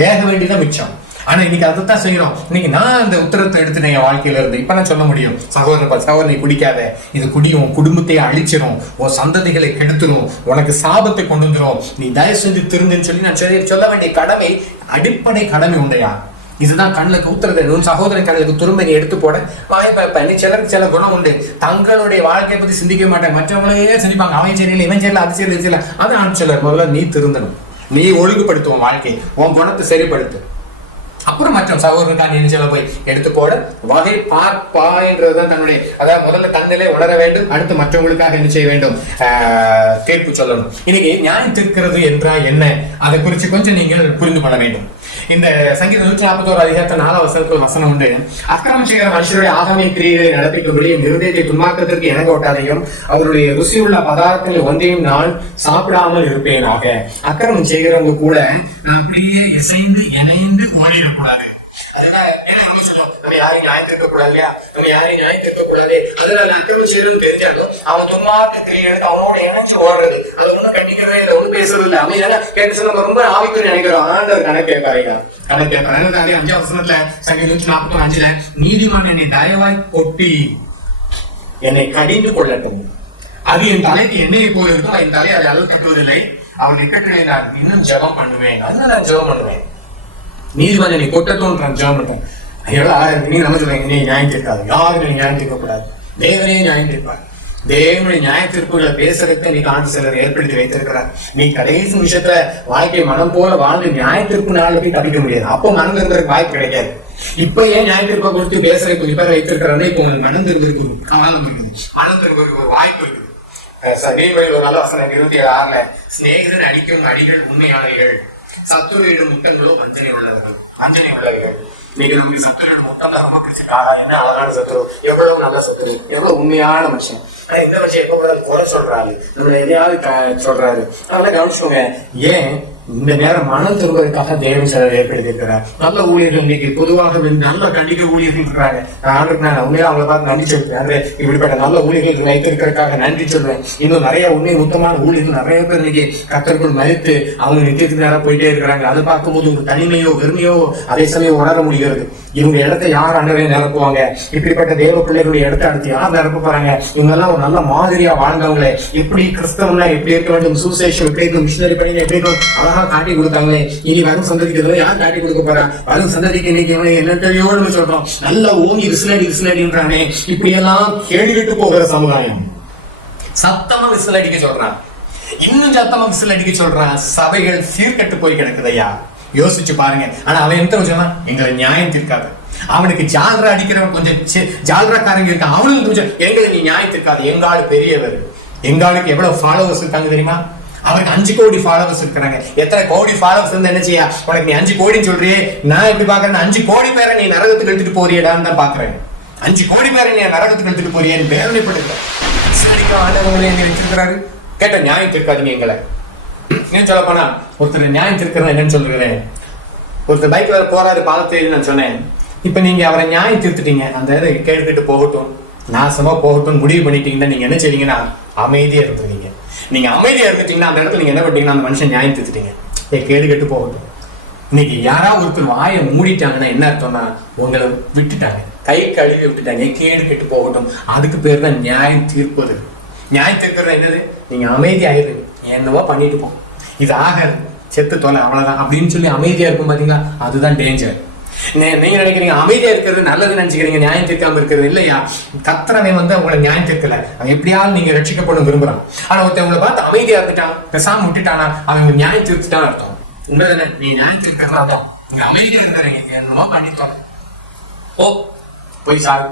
வேக வேண்டியதான் மிச்சம். ஆனா இன்னைக்கு அதைத்தான் செய்யறோம். இன்னைக்கு நான் அந்த உத்தரத்தை எடுத்துட்டேன் என் வாழ்க்கையில இருந்து. இப்ப நான் சொல்ல முடியும், சகோதரனை குடிக்காத, இது குடியும் குடும்பத்தையே அழிச்சிடும், உன் சந்ததிகளை கெடுத்துரும், உனக்கு சாபத்தை கொண்டு வந்துடும், நீ தயவு செஞ்சு திருந்துன்னு சொல்லி நான் சொல்ல வேண்டிய கடமை, அடிப்படை கடமை உண்டையா. இதுதான் கண்ணுக்கு உத்தரத்தை உன் சகோதரன் கண்ணுக்கு துரும்ப நீ எடுத்து போட வாய்ப்பா. சிலருக்கு சில குணம் உண்டு, தங்களுடைய வாழ்க்கையை பத்தி சிந்திக்க மாட்டேன், மற்றவங்களையே சிந்திப்பாங்க. அவன் சரியில்லை, இவன் சரியில்லை, அது சரியில்லை, இது இல்லை. அதான் ஆட்சியர். முதல்ல நீ திருந்தணும், நீ ஒழுங்குபடுத்துவோம் வாழ்க்கை, உன் குணத்தை சரிப்படுத்து. அப்புறம் மற்ற சகோதரனுக்கான நெஞ்சல போய் எடுத்து போட வகை பார்ப்பா என்றதுதான் தன்னுடைய, அதாவது முதல்ல தன்னிலே உணர வேண்டும், அடுத்து மற்றவங்களுக்காக என்ன செய்ய வேண்டும், தீர்ப்பு சொல்லணும். இன்னைக்கு நியாயம் தீர்க்கிறது என்றால் என்ன, அதை குறித்து கொஞ்சம் நீங்கள் புரிந்து கொள்ள வேண்டும். இந்த சங்கீதம் 141 அதிகாரத்தில் 4 வசனத்தில் வசனம் உண்டு. அக்கிரமம் செய்கிற மனுஷருடைய ஆகாமிய கிரியைகளை நடத்திக்கக்கூடிய இருதயத்தை துன்மார்க்கத்திற்கு இணங்க ஓட்டாதையும் அவருடைய ருசியுள்ள பதார்த்தங்கள் ஒன்றையும் நான் சாப்பிடாமல் இருப்பேனாக. அக்கிரமம் செய்கிறவங்க கூட அப்படியே இசைந்து இணைந்து ஓடிடக்கூடாது. நம்ம யாரையும் நியாயம் இருக்கக்கூடாது இல்லையா, நம்ம யாரையும் நியாயம் இருக்கக்கூடாது. அதனால அக்கிரமம் செய்யறதுன்னு தெரிஞ்சாலும் அவன் துன்மார்க்க கிரியைகளுக்கு அவனோட இணைஞ்சு ஓடுறது, அது ஒன்றும் கண்டிக்கிறதே இல்லை, ஒன்றும் பேசுறது இல்லை. அவன் கேட்டு நம்ம ரொம்ப ஆவிக்கு நினைக்கிறோம். ஆண்டவர் கணக்கு கேட்பாரு, கணக்கு கேட்பாரு. 5 வசனத்துல சங்கீதம் 145 நீதிமான் என்னை தயவாய் கொட்டி என்னை கடிந்து கொள்ளட்டும், அது என் தலைக்கு எண்ணெயை போல இருக்கும், என் தலையை அதை அளவு கட்டுவதில்லை, அவன் நிக்கட்டிலே நான் இன்னும் ஜெபம் பண்ணுவேன். அதனால நான் ஜெபம் பண்ணுவேன். நீதிமன்ற நீ கொட்டட்டும் ஜெபம் பண்றேன். நீங்க நம்ம சொல்லுங்க, நீ நியாயம் கேட்காது, யாரும் நீ நியாயம் கேட்கக்கூடாது, தேவனே நியாயம் கேட்பார். தேவனுடைய நியாய தீர்ப்புகளை பேசுறதுக்கு நீ ஆண்டு சிலர் ஏற்படுத்தி வைத்திருக்கிறார். நீ கடைசி நிமிஷத்துல வாழ்க்கை மனம் போல வாழ்ந்து நியாய தீர்ப்பு நாள் போய் தப்பிக்க முடியாது. அப்போ மனம் திரும்புறதுக்கு வாய்ப்பு கிடைக்காது. இப்ப ஏன் நியாய தீர்ப்பை கொடுத்து பேசுறதுக்கு கொஞ்சம் பேர் வைத்திருக்கிறாங்க. இப்போ உங்களுக்கு மனம் திரும்புறதுக்கு காலம் இருக்குது, மனம் திரும்புறதுக்கு ஒரு வாய்ப்பு இருக்குது. நீதிமொழியில் ஒரு நல்ல வசனம் 27:6 சிநேகிதன் அடிக்கும் அடிகள் உண்மையாளர்கள், சத்துருவிடும் முட்டங்களோ வஞ்சனை உள்ளவர்கள். இன்னைக்கு நமக்கு சத்துருவிட முட்டம் ரொம்ப பிடிச்சிருக்காங்க. என்ன அழகான சத்துரு, எவ்வளவு நல்ல சத்துரு, எவ்வளவு உண்மையான மனுஷன். ஆனா இந்த வருஷம் எப்ப குறை சொல்றாரு, நம்மள எதையாவது சொல்றாரு. அதெல்லாம் கவனிச்சுக்கோங்க. ஏன் இந்த நேரம் மனம் திரும்புவதற்காக தேவன் சிலர் ஏற்படுத்தி இருக்கிறார். நல்ல ஊழியர்கள் இன்னைக்கு பொதுவாக நல்ல கண்டிக்க ஊழியர்கள் இருக்கிறாங்க. நான் உண்மையா அவங்களை பார்த்து நன்றி சொல்றேன். இப்படிப்பட்ட நல்ல ஊழியர்கள் வைத்திருக்கிறதுக்காக நன்றி சொல்றேன். இன்னும் நிறைய உண்மை முத்தமான ஊழியர்கள் நிறைய பேர் இன்னைக்கு கர்த்தருக்குள் மதித்து அவங்க நித்தியத்துக்கு நேரம் போயிட்டே இருக்கிறாங்க. அதை பார்க்கும்போது ஒரு தனிமையோ வெறுமையோ அதே சமயம் உணர முடிகிறது. இவங்க இடத்தை யார் அண்ணவே நிரப்புவாங்க, இப்படிப்பட்ட தேவ பிள்ளைகளுடைய இடத்தை அடுத்து யார் நிரப்ப போறாங்க. இவங்க எல்லாம் ஒரு நல்ல மாதிரியா வாழ்ந்தவங்களே, எப்படி கிறிஸ்தவம்னா எப்படி இருக்க வேண்டும், சுசேஷம் எப்படி இருக்கும், மிஷினரி பணி எப்படி இருக்கும் அழகா காட்டி கொடுத்தாங்களே. இனி வரும் சந்ததிக்கு யார் காட்டி கொடுக்க போறா? வரும் சந்ததிக்கு இன்னைக்கு என்ன சொல்றோம், நல்ல ஓங்கி விசிலடின்றானே. இப்படி எல்லாம் கேள்விட்டு போகிற சமுதாயம் சத்தமா விசில் அடிக்க சொல்றான், இன்னும் சத்தமா விசில் அடிக்க சொல்றான். சபைகள் சீர்கட்டு போய் கிடக்குதையா, யோசிச்சு பாருங்க. ஆனா அவன் என்ன சொன்னா, எங்களை நியாயம் தீர்க்காது. அவனுக்கு ஜால்ரா அடிக்கிறவன் கொஞ்சம் ஜால்ராக்காரங்க இருக்கான், அவனுக்கு எங்களை நீ நியாயம் தீர்க்காது. எங்காலு பெரியவர், எங்காலுக்கு எவ்வளவு ஃபாலோவர்ஸ் இருக்காங்க தெரியுமா? அவருக்கு 5 கோடி ஃபாலோவர்ஸ் இருக்கிறாங்க. எத்தனை கோடி ஃபாலோவர்ஸ் இருந்தா என்ன செய்யா? உனக்கு நீ 5 கோடின்னு சொல்றியே, நான் எப்படி பாக்குறேன், 5 கோடி பேரை நீ நரகத்துக்கு எடுத்துட்டு போறியடான்னு தான் பாக்குறேன். 5 கோடி பேரை நீ நரகத்துக்கு எடுத்துட்டு போறியன்னு வேதனைப்படுத்த ஆண்டவங்களே வச்சிருக்கிறாரு. கேட்ட நியாயம் தீர்க்காதீங்க எங்களை. ஏன் சொல்ல போனா, ஒருத்தர் நியாயம் தீர்க்கிறது என்னன்னு சொல்றேன். ஒருத்தர் பைக்ல போறாரு பாலத்தில், நான் சொன்னேன், இப்ப நீங்க அவரை நியாயம் தீர்த்துட்டீங்க, அந்த இதை கேட்டுக்கிட்டு போகட்டும், நாசமா போகட்டும் முடிவு பண்ணிட்டீங்கன்னா நீங்க என்ன செய்வீங்கன்னா அமைதியா இருந்துருவீங்க. நீங்க அமைதியா இருந்துட்டீங்கன்னா அந்த இடத்துல நீங்க என்ன பண்ணீங்கன்னா அந்த மனுஷன் நியாயம் தீர்த்துட்டீங்க, கேடு கெட்டு போகட்டும். இன்னைக்கு யாராவது ஒருத்தர் வாயை மூடிட்டாங்கன்னா என்ன அர்த்தம்னா உங்களை விட்டுட்டாங்க, கை கழுவி விட்டுட்டாங்க, கேடு கெட்டு போகட்டும். அதுக்கு பேர் தான் நியாயம் தீர்ப்பது. நியாயம் தீர்க்கிறது என்னது? நீங்க அமைதி ஆயிடுங்க, என்னவோ பண்ணிட்டு போ, இது ஆகாது, செத்து தொலை, அவ்வளவுதான் அப்படின்னு சொல்லி அமைதியா இருக்கும். பாத்தீங்களா, அதுதான் டேஞ்சர். நீங்க நினைக்கிறீங்க அமைதியா இருக்கிறது நல்லதுன்னு நினைச்சுக்கிறீங்க, நியாயம் தீர்க்காம இருக்கிறது இல்லையா? கத்திரனை உங்களை நியாயம் தீர்க்கல, அவன் எப்படியாவது நீங்க ரட்சிக்கப்படும் விரும்புறான். ஆனா ஒருத்தன் உங்களை பார்த்து அமைதியா இருந்துட்டான், பேசாம விட்டுட்டானா, அவன் நியாயம் தீர்த்துட்டான் அர்த்தம். உண்மைதானே? நீ நியாயம் தீர்க்கிறதா தான். நீங்க அமைதியா இருக்கிறீங்க, என்னமோ பண்ணிட்டோம், ஓ போய் சாகு,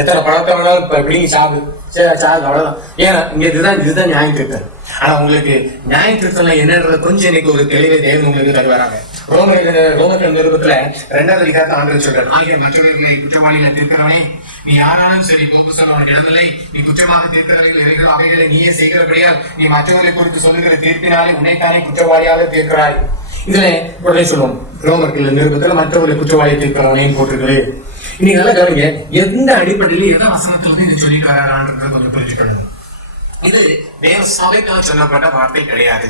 எத்தனை பழக்கம் வேணாலும் பிடிங்கி சாகு, சரி சாகு, அவ்வளவுதான். ஏன்னா இங்க இதுதான் நியாயம் தீர்த்தல். ஆனா உங்களுக்கு நியாயம் திருத்தம் என்னன்றத கொஞ்சம் இன்னைக்கு ஒரு தெளிவை தேவன் உங்களுக்கு தருவாராங்க. ரோமர்கள் நிருபத்துல 2வது அதிகாரத்தை ஆண்டவர் சொல்றார், மற்றவர்களை குற்றவாளிகளை தீர்க்கிறவனே, நீ யாராலும் சரி கோபுசனவன் இடங்களை நீ குற்றமாக தீர்க்கிறவர்கள் அவைகளை நீயே செய்கிறபடியால் நீ மற்றவர்களை குறித்து சொல்லுகிற தீர்ப்பினாலே உன்னைத்தானே குற்றவாளியாக தீர்க்கிறாய். இதுல உடனே சொல்லுவோம், ரோமர்கள் நிருபத்துல மற்றவர்களை குற்றவாளியை தீர்க்கிறவனையும் போட்டிருக்கிறேன். இன்னைக்கு நல்லா கவனிங்க, எந்த அடிப்படையில எதை வசனத்துல இது சொல்லிக்கிறாரான்றத கொஞ்சம் புரிஞ்சுக்கணும். இது வேற சபைக்காக சொல்லப்பட்ட வார்த்தை கிடையாது.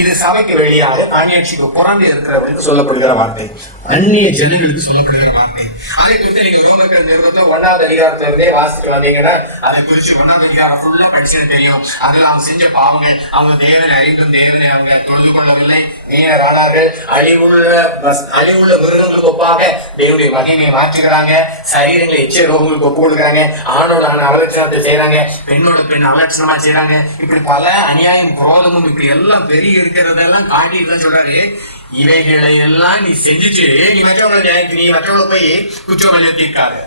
இது சபைக்கு வெளியாக அந்நியட்சிக்கு புறம்பே இருக்கிறவர்களுக்கு சொல்லப்படுகிற வார்த்தை, அந்நிய ஜனங்களுக்கு சொல்லப்படுகிற வார்த்தை. அதை குறித்து நீங்க ரோமர்கள் நிறுவனத்தை 1வது அதிகாரத்திலிருந்தே வாசிட்டு வந்தீங்கன்னா அதை குறிச்சு 1வது அதிகாரம் ஃபுல்லா படிச்சுட்டு தெரியும். அதுல அவங்க செஞ்ச பாவங்க, அவங்க தேவனை அறிந்தும் தேவனை அவங்க தொழுது கொள்ளவில்லை, நேரானார்கள், அழிவுள்ள மிருகங்களுக்கு ஒப்பாக தேவனுடைய மகிமையை மாற்றுகிறாங்க, சரீரங்களை எச்ச ரோகங்களுக்கு ஒப்பு கொடுக்குறாங்க, ஆணோட அவலட்சணத்தை செய்யறாங்க, பெண்ணோட பெண் அவலட்சணமா செய்யறாங்க. இப்படி பல அநியாயம் குரோதமும் இப்படி எல்லாம் பெரிய இருக்கிறதெல்லாம் காட்டி சொல்றாரு. இவைகளை எல்லாம் நீ செஞ்சுட்டு நீ மற்றவங்களை போய் குற்றவாளியை தீர்க்காரு.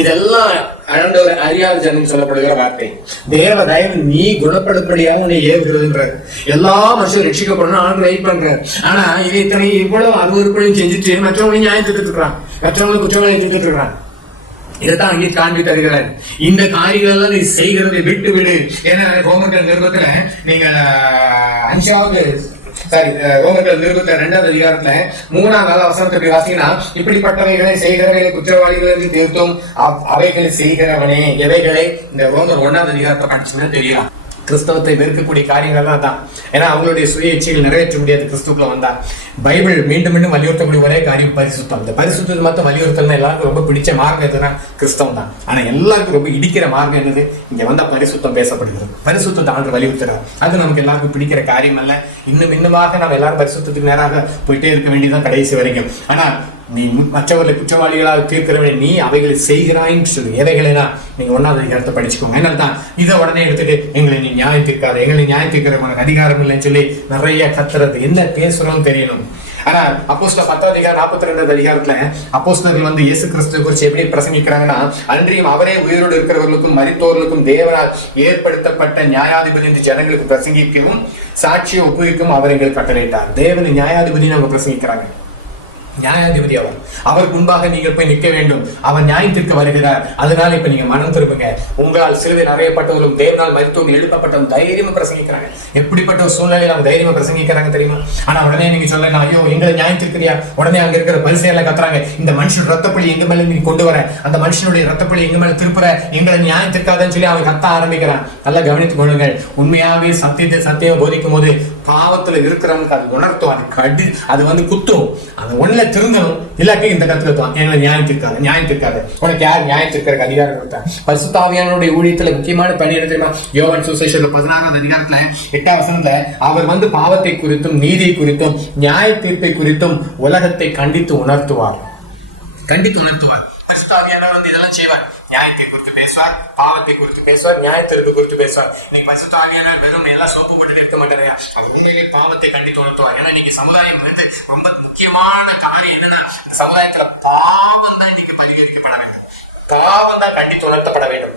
இதெல்லாம் அறியாத ஜனம் சொல்லப்படுகிற வார்த்தை. தேவ தயவு நீ குணப்படும்படியாக உன்னை ஏவுகிறதுன்றாரு. எல்லா மனுஷன் ரட்சிக்கப்படணும் ஆண்டு வெயிட் பண்றாரு. ஆனா இதை இத்தனை இவ்வளவு அறுவருப்பையும் செஞ்சுட்டு மற்றவங்களையும் நியாயம் தீர்த்துட்டு இருக்கிறான், மற்றவங்களை குற்றவாளியை தீர்த்துட்டு இருக்கிறான். இதைத்தான் அங்கே காண்பி தருகிறார். இந்த காரியங்கள் எல்லாம் நீ செய்கிறதை விட்டு விடு. ஏன்னா ரோமர்கள் நிருபத்துல நீங்க 5வது ரோமர்கள் நிருபத்துல 2வது அதிகாரத்துல 3வது வசனத்தை வாசிங்கன்னா, இப்படிப்பட்டவைகளை செய்கிறவர்களை குற்றவாளிகள் என்று தீர்த்தும் அவைகளை செய்கிறவனே. எவைகளை? இந்த ரோமர் 1வது அதிகாரத்தை படிச்சுன்னு தெரியலாம். கிறிஸ்தவத்தை வெறுக்கக்கூடிய காரியங்கள் தான். ஏன்னா அவங்களுடைய சுய இச்சைகள் நிறைவேற்ற முடியாது. கிறிஸ்துக்குள்ள வந்தா பைபிள் மீண்டும் மீண்டும் வலியுறுத்தக்கூடிய ஒரே காரியம் பரிசுத்தம். இந்த பரிசுத்தத்தை மட்டும் வலியுறுத்தல் எல்லாருக்கும் ரொம்ப பிடிச்ச மார்க்கம் எதுனா கிறிஸ்தவம் தான். ஆனா எல்லாருக்கும் ரொம்ப இடிக்கிற மார்க்கம் என்னது? இங்க வந்தா பரிசுத்தம் பேசப்படுகிறது, பரிசுத்தத்தை ஆண்டு வலியுறுத்துறாரு. அது நமக்கு எல்லாருக்கும் பிடிக்கிற காரியம் அல்ல. இன்னுமாக நம்ம எல்லாரும் பரிசுத்தத்துக்கு நேராக போயிட்டே இருக்க வேண்டியதான் கடைசி வரைக்கும். ஆனா நீ மற்றவர்களை குற்றவாளிகளாக தீர்க்கிறவனை நீ அவைகளை செய்கிறாயின்னு சொல்லு. எவைகளா நீங்க 1வது அதிகாரத்தை படிச்சுக்கோங்க. என்னதான் இதை உடனே எடுத்துட்டு எங்களை நீ நியாயம் தீர்க்காத, எங்களை நியாயம் தீர்க்கிற உனக்கு அதிகாரம் இல்லைன்னு சொல்லி நிறைய கத்துறது. என்ன பேசுறோம்னு தெரியணும். ஆனா அப்போஸ்தலர் 10வது அதிகாரம் 42வது அதிகாரத்துல அப்போஸ்தலர்கள் வந்து இயேசு கிறிஸ்துவை குறித்து எப்படி பிரசங்கிக்கிறாங்கன்னா, அன்றியும் அவரே உயிரோடு இருக்கிறவர்களுக்கும் மரித்தோர்களுக்கும் தேவனால் ஏற்படுத்தப்பட்ட நியாயாதிபதி என்று ஜனங்களுக்கு பிரசங்கிக்கவும் சாட்சியை ஒப்புவிக்கவும் அவர் எங்களுக்கு கட்டளையிட்டார். தேவனை நியாயாதிபதி அவங்க பிரசங்கிக்கிறாங்க. நியாயாதிபதி அவருக்கு முன்பாக நீங்கள் போய் நிற்க வேண்டும். அவர் நியாயம் தீர்க்க வருகிறார். அதனால இப்ப நீங்க மனம் திரும்புங்க. உங்களால் சிலுவையில் அறையப்பட்டவர்களும் தேவனால் மரித்தோரும் எழுப்பப்பட்டவரும் தைரியமா பிரசங்கிக்கிறாங்க. எப்படிப்பட்ட ஒரு சூழ்நிலையில் அவங்க தைரியமா பிரசங்கிக்கிறாங்க தெரியுமா? ஆனா உடனே நீங்க சொல்ல, ஐயோ எங்களை நியாயம் தீர்க்கிறியா? உடனே அங்க இருக்கிற பரிசேயர்ல கத்துறாங்க, இந்த மனுஷன் ரத்தப்பழி எங்க மேல நீ கொண்டு வர, அந்த மனுஷனுடைய ரத்தப்பழி எங்க மேல திருப்புற, எங்களை நியாயம் தீர்க்காதன்னு சொல்லி அவங்க கத்த ஆரம்பிக்கிறான். நல்லா கவனித்துக் கொள்ளுங்கள். உண்மையாவே சத்தியம் போதிக்கும் போது பாவத்துல இருக்கிறவங்களுக்கு அது உணர்த்தும். அது வந்து குத்தும். அது ஒண்ணுல திருந்தணும். இல்லாட்டி இந்த கத்துக்கலாம், எங்களை நியாயம் தீர்க்காது. உனக்கு யார் நியாயம் தீர்க்கறதுக்கு அதிகாரம் கொடுத்தா? பரிசுத்த ஆவியானவருடைய ஊழியத்துல முக்கியமான பணி எடுத்துமா. யோவான் சுவிசேஷத்துல 16வது அதிகாரத்துல 8வது வசனத்துல அவர் வந்து பாவத்தை குறித்தும் நீதியை குறித்தும் நியாய தீர்ப்பை குறித்தும் உலகத்தை கண்டித்து உணர்த்துவார். பரிசுத்த ஆவியானவர் வந்து இதெல்லாம் செய்வார். நியாயத்தை குறித்து பேசுவார், பாவத்தை குறித்து பேசுவார், நியாயத்திற்கு குறித்து பேசுவார். இன்னைக்கு பரிசுத்த ஆவியானவர் வெறும் எல்லாம் சோப்பு போட்டு நிறுத்த மாட்டாரு. அவர் உண்மையிலே பாவத்தை கண்டித்து உணர்த்துவார். ஏன்னா இன்னைக்கு சமுதாயம் வந்து ரொம்ப முக்கியமான காரியம் என்னன்னா, சமுதாயத்துல பாவம் தான் இன்னைக்கு பரிகரிக்கப்பட வேண்டும். பாவம் தான் கண்டித்து உணர்த்தப்பட வேண்டும்.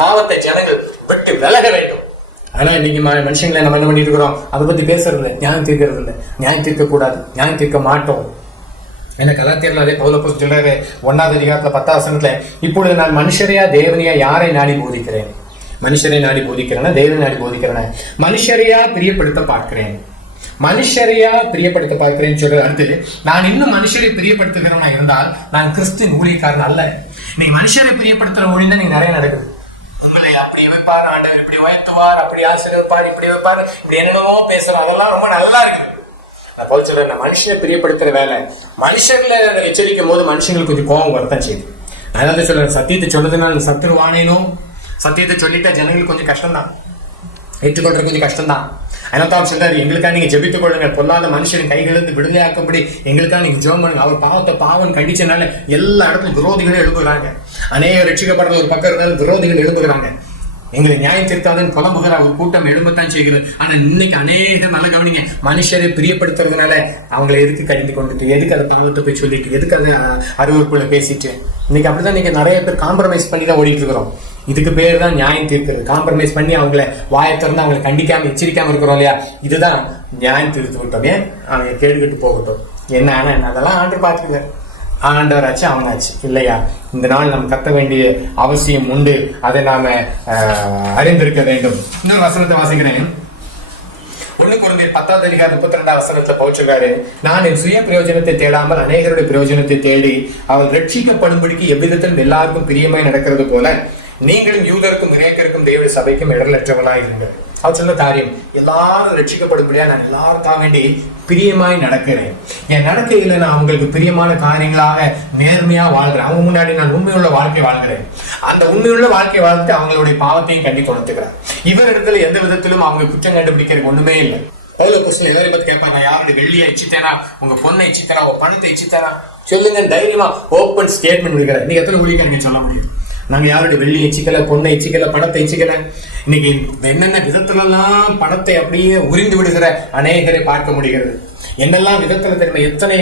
பாவத்தை ஜனங்கள் விட்டு விலக வேண்டும். ஆனா இன்னைக்கு மனுஷங்களை நம்ம என்ன பண்ணிட்டு இருக்கிறோம்? அதை பத்தி பேசுறது இல்லை, நியாயம் தீர்க்கிறது இல்லை. நியாயம் தீர்க்க கூடாது, நியாயம் தீர்க்க மாட்டோம். என்ன கலாத்தியர்ல அதே பவுல் அப்போஸ்தலர் சொல்றாரு 1வது அதிகாரத்துல 10வது வசனத்துல, இப்பொழுது நான் மனுஷரையா தேவனையா யாரை நாடி போதிக்கிறேன்? மனுஷரை நாடி போதிக்கிறேன்னா தேவனை நாடி போதிக்கிறேன். மனுஷரையா பிரியப்படுத்த பார்க்கிறேன்னு சொல்ற அடுத்து, நான் இன்னும் மனுஷரை பிரியப்படுத்துகிறவனா இருந்தால் நான் கிறிஸ்துவின் ஊழியக்காரன் அல்ல. நீங்க மனுஷரை பிரியப்படுத்துற ஊழியம் தான் நீங்க நிறைய நடக்குது. உங்களை அப்படி வைப்பார் ஆண்டவர், இப்படி உயர்த்துவார், அப்படி ஆசீர்வதிப்பார், இப்படி வைப்பார், இப்படி என்னென்னமோ பேசுறோம். அதெல்லாம் ரொம்ப நல்லா இருக்குது. நான் போல் சொல்றேன், மனுஷனை பிரியப்படுத்துற வேலை. மனுஷர்களை எச்சரிக்கும் போது மனுஷங்களுக்கு கொஞ்சம் கோபம் வரத்தான் செய்யுது. நான் சொல்றேன், சத்தியத்தை சொல்றதுனால சத்துருவானேனும் சத்தியத்தை சொல்லிட்டா ஜனங்களுக்கு கொஞ்சம் கஷ்டம்தான், ஏற்றுக்கொள்றது கொஞ்சம் கஷ்டம்தான். அதனால்தான் சொல்றாரு, எங்களுக்காக நீங்க ஜெபித்துக் கொள்ளுங்க, பொல்லாத மனுஷன் கைகளிலிருந்து விடுதலையாக்கும்படி எங்களுக்காக நீங்க ஜெபம் பண்ணுங்க. அவர் பாவம் கண்டிச்சனால எல்லா இடத்துலையும் விரோதிகளும் எழுப்புகிறாங்க. அநேக ரட்சிக்கப்படுற ஒரு பக்கம் இருந்தாலும் விரோதிகள் எழுப்புகிறாங்க. எங்களை நியாயம் தீர்க்காதுன்னு புலம்புகிற ஒரு கூட்டம் எழும்பத்தான் செய்கிறது. ஆனா இன்னைக்கு அநேக நல்ல கவனிங்க, மனுஷரை பிரியப்படுத்துறதுனால அவங்களை எதுக்கு கடிந்து கொண்டுட்டு, எதுக்கு அதை பாவத்தை போய் சொல்லிட்டு, எதுக்கு அதை அறிவுறுப்புல பேசிட்டு, இன்னைக்கு அப்படிதான் நீங்க நிறைய பேர் காம்ப்ரமைஸ் பண்ணி தான் ஓடிட்டு இருக்கிறோம். இதுக்கு பேர் தான் நியாயம் தீர்க்கிறது. காம்ப்ரமைஸ் பண்ணி அவங்கள வாயை திறந்து அவங்களை கண்டிக்காம எச்சரிக்காம இருக்கிறோம் இல்லையா? இதுதான் நியாயம் தீர்த்து விட்டோம். ஏன் அவங்க கேட்டுக்கிட்டு போகட்டும், என்ன ஆனா என்ன, அதெல்லாம் ஆண்டு பார்த்துக்க, ஆண்டவராச்சு அவனாச்சு இல்லையா? இந்த நாள் நம்ம கத்த வேண்டிய அவசியம் உண்டு. அதை நாம அறிந்திருக்க வேண்டும். இன்னொரு வசனத்தை வாசிக்கிறேன். 1 கொரிந்தியர் 10வது அதிகாரம் 32வது வசனத்துல பவுல் சொல்றாரு, நான் என் சுய பிரயோஜனத்தை தேடாமல் அநேகருடைய பிரயோஜனத்தை தேடி அவள் ரட்சிக்கப்படும்படிக்கு எவ்விதத்திலும் எல்லாருக்கும் பிரியமாய் நடக்கிறது போல நீங்களும் யூதருக்கும் கிரேக்கருக்கும் தேவ சபைக்கும் இடரற்றவர்களாய் இருங்கள். அவர் சொன்ன காரியம், எல்லாரும் ரட்சிக்கப்படும்படியா நான் எல்லாருக்காக வேண்டி பிரியமாய் நடக்கிறேன். என் நடக்கையில நான் அவங்களுக்கு பிரியமான காரியங்களாக நேர்மையா வாழ்கிறேன். அவங்க முன்னாடி நான் உண்மையுள்ள வாழ்க்கை வாழ்கிறேன். அந்த உண்மையுள்ள வாழ்க்கை வாழ்த்து அவங்களுடைய பாவத்தையும் கண்டித்து உணர்த்துக்கிறேன். இவர் இடத்துல எந்த விதத்திலும் அவங்க குற்றம் கண்டுபிடிக்கிறது ஒண்ணுமே இல்லை. பவுல் அப்போஸ்தலர் எல்லாரையும் பத்தி கேட்பாங்க, யாருடைய வெள்ளியை இச்சித்தேனா, உங்க பொண்ணை இச்சித்தேனா, உங்க பணத்தை இச்சித்தேனா சொல்லுங்க, தைரியமா ஓப்பன் ஸ்டேட்மெண்ட் இருக்கிறேன். இன்னைக்கு எத்தனை ஊழியர்கள் சொல்ல முடியும்? நாங்க யாருடைய வெள்ளி எச்சிக்கல, பொண்ணை எச்சிக்கல, பணத்தை எச்சிக்கல. இன்னைக்கு என்னென்ன விதத்துல எல்லாம் பணத்தை அப்படியே உறிந்து விடுகிற அநேகரை பார்க்க முடிகிறது. என்னெல்லாம் விதத்துல தெரியுமா, எத்தனை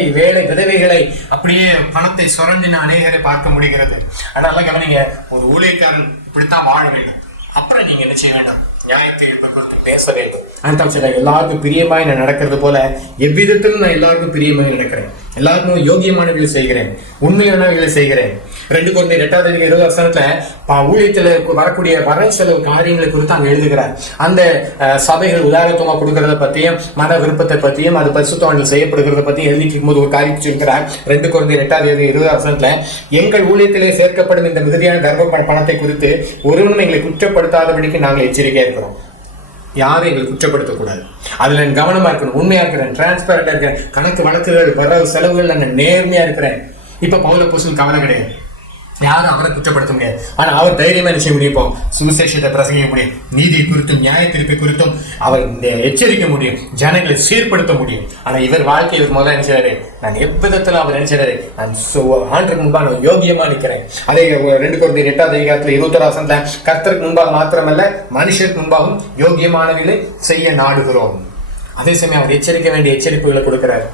விதவைகளை அப்படியே பணத்தை சுரண்டின அநேகரை பார்க்க முடிகிறது. அதனால கவனிங்க, ஒரு ஊழியக்காரன் இப்படித்தான் வாழ வேண்டும். அப்புறம் நீங்க என்ன செய்ய வேண்டாம், நியாயத்தை குறித்து பேச வேண்டும். எல்லாருக்கும் பிரியமாய் நான் நடக்கிறது போல எவ்விதத்திலும் நான் எல்லாருக்கும் பிரியமாய் நடக்கிறேன். எல்லாருக்கும் யோகியமானவர்களை செய்கிறேன், உண்மையானவர்களை செய்கிறேன். 2 கொரிந்தியர் 8வது அதிகாரம் 20வது வசனத்துல ஊழியத்துல வரக்கூடிய வரை செலவு காரியங்களை குறித்து அங்க எழுதுகிறார். அந்த சபைகள் உதாரணத்துவமா கொடுக்கறத பத்தியும் மத விருப்பத்தை பத்தியும் அது பரிசுத்தவான்கள் செய்யப்படுகிறத பத்தியும் எழுதிக்கும் போது ஒரு காரியத்தை சொல்கிறார். 2 கொரிந்தியர் 8வது அதிகாரம் 20வது வசனத்துல, எங்கள் ஊழியத்திலே சேர்க்கப்படும் இந்த மிகுதியான தர்ம பணத்தை குறித்து ஒருவனும் எங்களை குற்றப்படுத்தாதபடிக்கு நாங்கள் எச்சரிக்கையா இருக்கிறோம். யாரும் எங்களை குற்றப்படுத்தக்கூடாது. அதுல நான் கவனமா இருக்கணும், உண்மையா இருக்கிறேன், டிரான்ஸ்பரண்டா இருக்கிறேன், கணக்கு வழக்குகள் வர செலவுகள் நான் நேர்மையா இருக்கிறேன். இப்ப பவுல் அப்போஸ்தலர் கவலை கிடையாது. யாரும் அவரை குற்றப்படுத்த முடியாது. ஆனா அவர் தைரியமா என்ன செய்ய முடியும்? இப்போ சுவிசேஷத்தை பிரசங்கிக்க முடியும். நீதி குறித்தும் நியாய தீர்ப்பை குறித்தும் அவர் எச்சரிக்க முடியும், ஜனங்களை சீர்படுத்த முடியும். ஆனா இவர் வாழ்க்கை இவர் முதல்ல நினைச்சாரு, நான் எவ்விதத்துல அவர் நினைச்சாரு, நான் ஆண்டுக்கு முன்பாக நான் யோகியமா நிற்கிறேன். அதே 2 Corinthians 8 21 கர்த்தருக்கு முன்பாக மாத்திரமல்ல மனுஷருக்கு முன்பாகவும் யோகியமானவர்களை செய்ய நாடுகிறோம். அதே சமயம் அவர் எச்சரிக்க வேண்டிய எச்சரிப்புகளை கொடுக்கிறார்.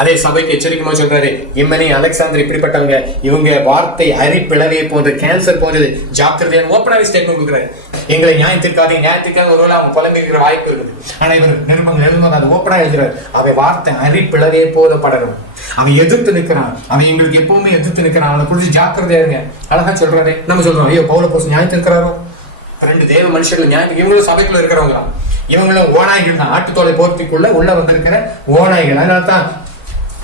அதே சபைக்கு எச்சரிக்கைமா சொல்றாரு, இம்மனி அலெக்சாந்தர் இப்படிப்பட்டவங்க, இவங்க வார்த்தை அரிப்பிளவே போன்ற கேன்சர் போன்றது, ஜாக்கிரதையான ஓப்பனாவே ஸ்டேட்மெண்ட் கொடுக்குறாரு. எங்களை நியாயத்திற்காக ஒருவேளை அவங்க புலம்பி இருக்கிற வாய்ப்பு இருக்குது. ஆனா இவர் நிருபங்கள் அது ஓப்பனா எழுதுறாரு, அவை வார்த்தை அரிப்பிளவே போத படரும், அவன் எதிர்த்து நிற்கிறான், அவன் எங்களுக்கு எப்பவுமே எதிர்த்து நிற்கிறான், அவனை குறிச்சு ஜாக்கிரதையா இருங்க. அழகா சொல்றாரு. நம்ம சொல்றோம், ஐயோ பவுலப்போஸ் நியாயத்திருக்கிறாரோ? 2 தேவ மனுஷர்கள் நியாயம், இவங்களும் சபைக்குள்ள இருக்கிறவங்க, இவங்களும் ஓநாய்கள் தான், ஆட்டுத்தோலை போர்த்திக்குள்ள உள்ள வந்திருக்கிற ஓநாய்கள். அதனால்தான்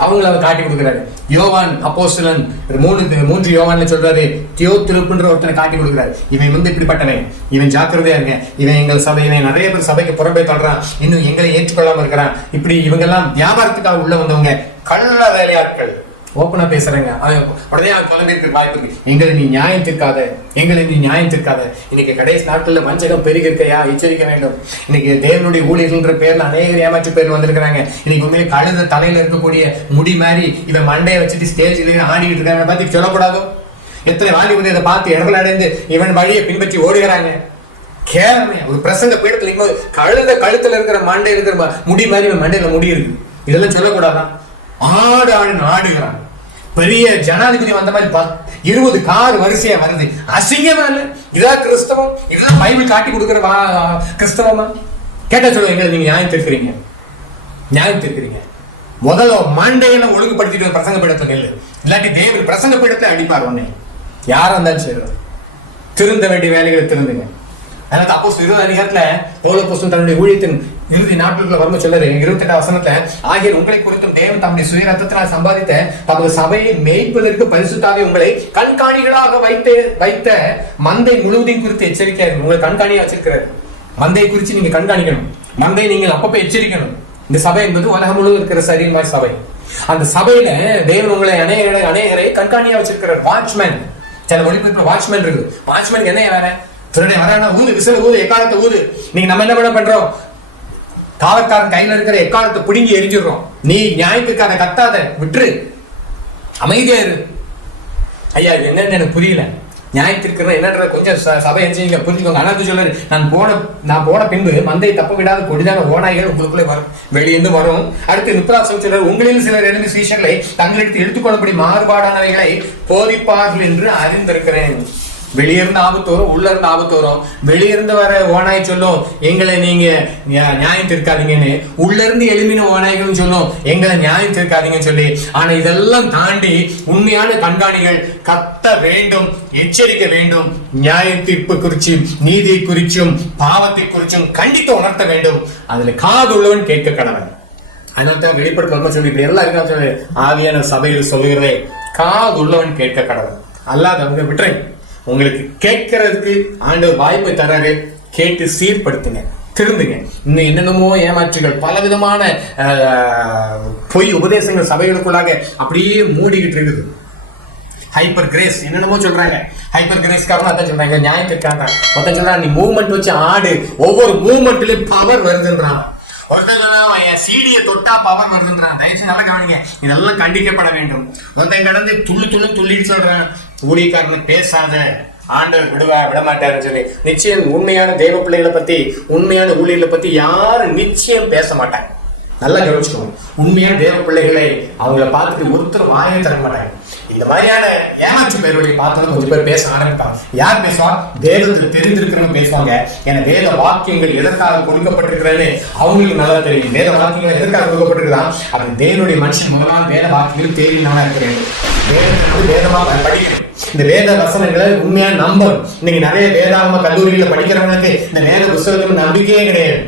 அவங்களை அவர் காட்டி கொடுக்குறாரு. யோவான் அப்போஸ்தலன் 3 யோவான்ல சொல்றாரு, தியோத்திருப்புன்ற ஒருத்தனை காட்டி கொடுக்குறாரு. இவன் இப்படிப்பட்டவன், இவன் ஜாக்கிரதையா இருங்க, இவன் எங்கள் சபை, இவன் நிறைய பேர் சபைக்கு புறம்பே தள்ளுறான், இன்னும் எங்களை ஏற்றுக்கொள்ளாம இருக்கிறான். இப்படி இவங்க எல்லாம் வியாபாரத்துக்காக உள்ள வந்தவங்க, கள்ள வேலையாட்கள். ஓப்பனா பேசுறேங்க. உடனே அவன் கிளம்பியிருக்கிற வாய்ப்பு இருக்கு. எங்களை நீ நியாயம் தீர்க்காத. இன்னைக்கு கடைசி நாட்கள்ல வஞ்சகம் பெருகி இருக்கையா, எச்சரிக்க வேண்டும். இன்னைக்கு தேவனுடைய ஊழியர்கள்ன்ற பேர்ல அநேக ஏமாற்று பேர் வந்திருக்கிறாங்க. இன்னைக்கு உண்மையிலே கழுத தலையில இருக்கக்கூடிய முடி மாதிரி இவன் மண்டையை வச்சுட்டு ஸ்டேஜ்ல ஆடிக்கிட்டு இருக்காங்க. பார்த்து சொல்லக்கூடாதோ? எத்தனை வாலிபர் இதை பார்த்து இடத்துல அடைந்து இவன் வழியை பின்பற்றி ஓடுகிறாங்க. கேவலம். ஒரு பிரசங்க பீடத்துல கழுத கழுத்துல இருக்கிற மண்டை இருக்கிற முடி மாதிரி இவன் மண்டையில முடி இருக்கு. இதெல்லாம் சொல்லக்கூடாதான்? ஆடுகிறான். பெரிய ஜனாதிபதி வந்த மாதிரி 20 கார் வரிசையா வருது. அசிங்கமா இல்ல? இதான் கிறிஸ்தவம்? இதெல்லாம் பைபிள் காட்டி கொடுக்கிற கிறிஸ்தவமா? கேட்டா சொல்லுங்க, நீங்க நியாயம் தீர்க்கிறீங்க. முதல்ல மண்டையில ஒழுங்குபடுத்திட்டு பிரசங்க பீடத்துல நெல்லு, இல்லாட்டி தேவன் பிரசங்க பீடத்துல அடிப்பார். உடனே யாரா இருந்தாலும் சரி, திருந்த வேண்டிய வேலைகளை திருந்துங்க. அதனால அப்போஸ்தலர் 20 அதிகாரத்துல பவுலப்போஸ்தலன் தன்னுடைய ஊழியத்தின் இறுதி நாட்களுக்குள்ள வரும்போது சொல்றாரு, 28 வசனத்துல, ஆகிய உங்களை குறித்தும் தேவன் தம்முடைய சுய ரத்தத்தினால் சம்பாதித்த தமது சபையை மேய்ப்பதற்கு பரிசுத்தாவே உங்களை கண்காணிகளாக வைத்த மந்தை முழுவதையும் குறித்து எச்சரிக்கையா உங்களை கண்காணியா வச்சிருக்கிறார். மந்தையை குறித்து நீங்க கண்காணிக்கணும். மந்தையை நீங்கள் அப்பப்ப எச்சரிக்கணும். இந்த சபை என்பது உலகம் முழுவதும் இருக்கிற சரீரமாய் சபை. அந்த சபையில தேவன் உங்களை அநேகரை கண்காணியா வச்சிருக்கிறார். வாட்ச்மேன், சில ஒளிபரப்புல வாட்ச்மேன் இருக்கு. வாட்ச்மேனுக்கு என்ன வேற? திருடைய வரானா ஊது, விசில ஊது, எக்காலத்தை ஊது. நீங்க நம்ம என்ன பண்றோம்? காவற்காரன் கையில இருக்கிற எக்காலத்தை பிடுங்கி எரிஞ்சிடுறோம். நீ நியாயத்துக்காக கத்தாத, விட்டுரு, அமைதியா இரு. ஐயா இது என்னன்னு எனக்கு புரியல. நியாயத்திற்கு என்னன்ற கொஞ்சம் சபை எரிஞ்சீங்க புரிஞ்சுக்கோங்க. அண்ணா சொல்றாரு, நான் போன பின்பு மந்தை தப்ப விடாத கொடிதான ஓநாய்கள் உங்களுக்குள்ளே வரும், வெளியிருந்து வரும். அடுத்து 30 சொல்றாரு, உங்களில் சிலர் எழுதி சீஷர்களை தங்களிடத்து எடுத்துக்கொள்ளப்படி மாறுபாடானவைகளை போதிப்பார்கள் என்று அறிந்திருக்கிறேன். வெளியிருந்து ஆபத்து வரும், உள்ள இருந்து ஆபத்து வரும். வெளியிருந்து வர ஓநாய் சொல்லும், எங்களை நீங்க நியாயம் தீர்க்காதீங்கன்னு. உள்ள இருந்து எழுப்பின ஓநாய்கள் சொல்லும், எங்களை நியாயம் தீர்க்காதீங்கன்னு சொல்லி. ஆனா இதெல்லாம் தாண்டி உண்மையான கண்காணிகள் கத்த வேண்டும், எச்சரிக்க வேண்டும். நியாய தீர்ப்பு குறிச்சும் நீதியை குறிச்சும் பாவத்தை குறிச்சும் கண்டித்து உணர்த்த வேண்டும். அதுல காது உள்ளவன் கேட்க கடவன். அதனால வெளிப்படுத்த சொல்லி இப்படி எல்லாம் இருக்கா சொல்லி ஆவியான சபையில் சொல்லுகிறேன், காது உள்ளவன் கேட்க கடவன். அல்லாதவங்க விட்டுறேன். உங்களுக்கு கேட்கறதுக்கு ஆண்டவர் வாய்ப்பை தராரு. கேட்டு சீர்படுத்துங்க, திருந்துங்க. இன்னும் என்னென்னமோ ஏமாற்றுகள், பலவிதமான பொய் உபதேசங்கள் சபைகளுக்குள்ளாக அப்படியே மூடிக்கிட்டு இருக்குது. ஹைப்பர் கிரேஸ் என்னென்னமோ சொல்றாங்க. ஹைப்பர் கிரேஸ் காரணம் அதான் சொல்றாங்க, நியாயத்திற்காக. மொத்தம் சொல்றாங்க, நீ மூவ்மெண்ட் வச்சு ஆடு, ஒவ்வொரு மூவ்மெண்ட்லயும் பவர் வருதுன்றான். ஒருத்தன் என் சீடியை தொட்டா பவர் வருதுன்றான். தயவுசெய்து நல்லா கவனிங்க, இதெல்லாம் கண்டிக்கப்பட வேண்டும். ஒருத்தன் கடந்து துள்ளிட்டு சொல்றான், ஊழியக்காரன் பேசாத, ஆண்டவர் விட மாட்டாருன்னு சொல்லி. நிச்சயம் உண்மையான தெய்வ பிள்ளைகளை பத்தி, உண்மையான ஊழியர்களை பத்தி யாரும் நிச்சயம் பேச மாட்டாங்க. நல்லா கவனிச்சுக்கோங்க. உண்மையான தேவ பிள்ளைகளை அவங்கள பார்த்துட்டு ஒருத்தர் வாயை தர மாட்டாங்க. இந்த மாதிரியான ஏமாற்று பேருடைய பார்த்தா கொஞ்சம் பேர் பேச ஆரம்பிப்பாங்க. யார் பேசுவா? வேதத்தில் தெரிந்திருக்கிறவங்க பேசுவாங்க. ஏன்னா வேத வாக்கியங்கள் எதற்காக கொடுக்கப்பட்டிருக்கிறேன்னு அவங்களுக்கு நல்லா தெரியும். வேத வாக்கியங்கள் எதற்காக கொடுக்கப்பட்டிருக்கிறான்? அது தேவனுடைய மனுஷன் முதலான வேத வாக்கியங்கள் தேவையான இருக்கிறேன். வேதமாக படிக்கணும். இந்த வேத வசனங்களை உண்மையா நம்பணும். இன்னைக்கு நிறைய வேதாகம கல்லூரியில படிக்கிறவங்களுக்கு இந்த வேத புத்தகங்கள் நம்பிக்கையே கிடையாது.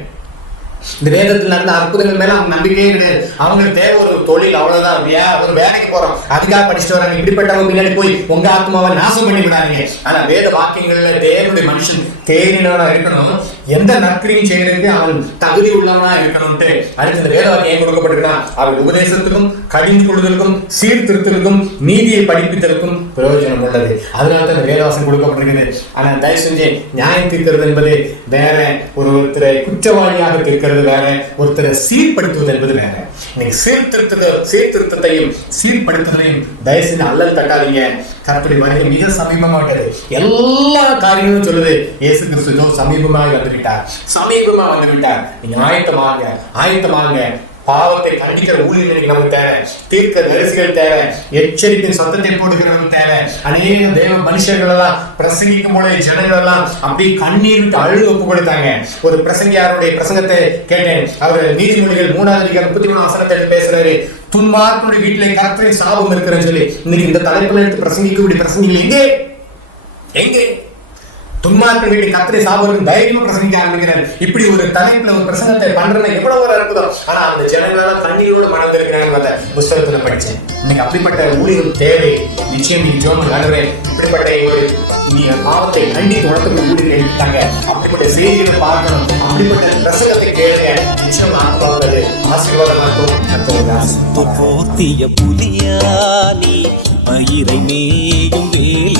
இந்த வேதத்தில் நடந்த அற்புதங்கள் மேல அவங்க நம்பிக்கையே கிடையாது. அவங்களுக்கு தேவை ஒரு தொழில், அவ்வளவுதான். ஒரு வேலைக்கு போறோம், அதுக்காக படிச்சுட்டு வராங்க. இப்படிப்பட்டவங்க பின்னாடி போய் உங்க ஆத்மாவை நாசம் பண்ணி விடாதீங்க. ஆனா வேத வாக்கியங்கள்ல தேவனுடைய மனுஷன் தேறினவனா இருக்கணும், எந்த நற்கிரியும் செய்யறதுக்கு அவன் தகுதி உள்ளவனா இருக்கணும்ட்டு அடுத்து இந்த வேத வாக்கியம் ஏன் கொடுக்கப்பட்டிருக்கா? அவர் உபதேசத்துக்கும் கடிந்து கொள்வதற்கும் சீர்திருத்தலுக்கும் நீதியை படிப்பித்தலுக்கும் பிரயோஜனம் உள்ளது. அதனால தான் இந்த வேதவாசம் கொடுக்கப்பட்டிருக்குது. ஆனா தயவு செஞ்சு நியாயம் தீர்க்கிறது என்பது வேற, ஒருத்தரை குற்றவாளியாக தீர்க்கிறது வேற, ஒருத்தரை சீர்படுத்துவது என்பது வேற. நீங்க சீர்திருத்தத்தையும் சீர்படுத்துவதையும் தயவு செஞ்சு அல்லல் தட்டாதீங்க. கர்த்தருடைய வருகை மிக சமீபமாகிறது. எல்லா காரியங்களும் சொல்லுது இயேசு கிறிஸ்து சமீபமாக வந்துவிட்டார், சமீபமா வந்துவிட்டார். நீங்க ஆயத்தமாங்க. பாவத்தை கண்டிக்கிற ஊழியர்களுக்கு நமக்கு தேவை, தீர்க்க தரிசிகள் தேவை, எச்சரிப்பின் சத்தத்தை போடுகிறவங்க தேவை. அநேக தேவ மனுஷர்கள் எல்லாம் பிரசங்கிக்கும் போல ஜனங்கள் எல்லாம் அப்படி கண்ணீர் விட்டு அழுது ஒப்பு கொடுத்தாங்க. ஒரு பிரசங்கியாருடைய பிரசங்கத்தை கேட்டேன். அவர் நீதிமொழிகள் 3:33 பேசுறாரு. துன்மார்க்கனுடைய வீட்டிலே கர்த்தரின் சாபம் இருக்கிறேன்னு சொல்லி இன்னைக்கு இந்த தலைப்புல எடுத்து பிரசங்கிக்கக்கூடிய பிரசங்கிகள் எங்கே துன்மார்க்கன் வீட்டு கர்த்தரை சாபம் தைரியமா பிரசங்கிக்க ஆரம்பிக்கிறார். இப்படி ஒரு தலைப்புல ஒரு பிரசங்கத்தை பண்றது எவ்வளவு ஒரு அற்புதம். ஆனா அந்த ஜனங்களால கண்ணீரோடு மணந்திருக்கிறாங்க. புஸ்தகத்துல படிச்சேன். இன்னைக்கு அப்படிப்பட்ட ஊழியர் தேவை. நிச்சயம் நீ ஜோன் நடுவே இப்படிப்பட்ட பாவத்தை கண்டித்து உணர்த்துக்கு ஊழியர்கள் எடுத்தாங்க. அப்படிப்பட்ட செய்திகளை பார்க்கணும், அப்படிப்பட்ட பிரசங்கத்தை கேளுங்க. நிச்சயம் ஆத்மாவது ஆசீர்வாதமா இருக்கும். புலியா நீ மயிரை மேயும் வேலி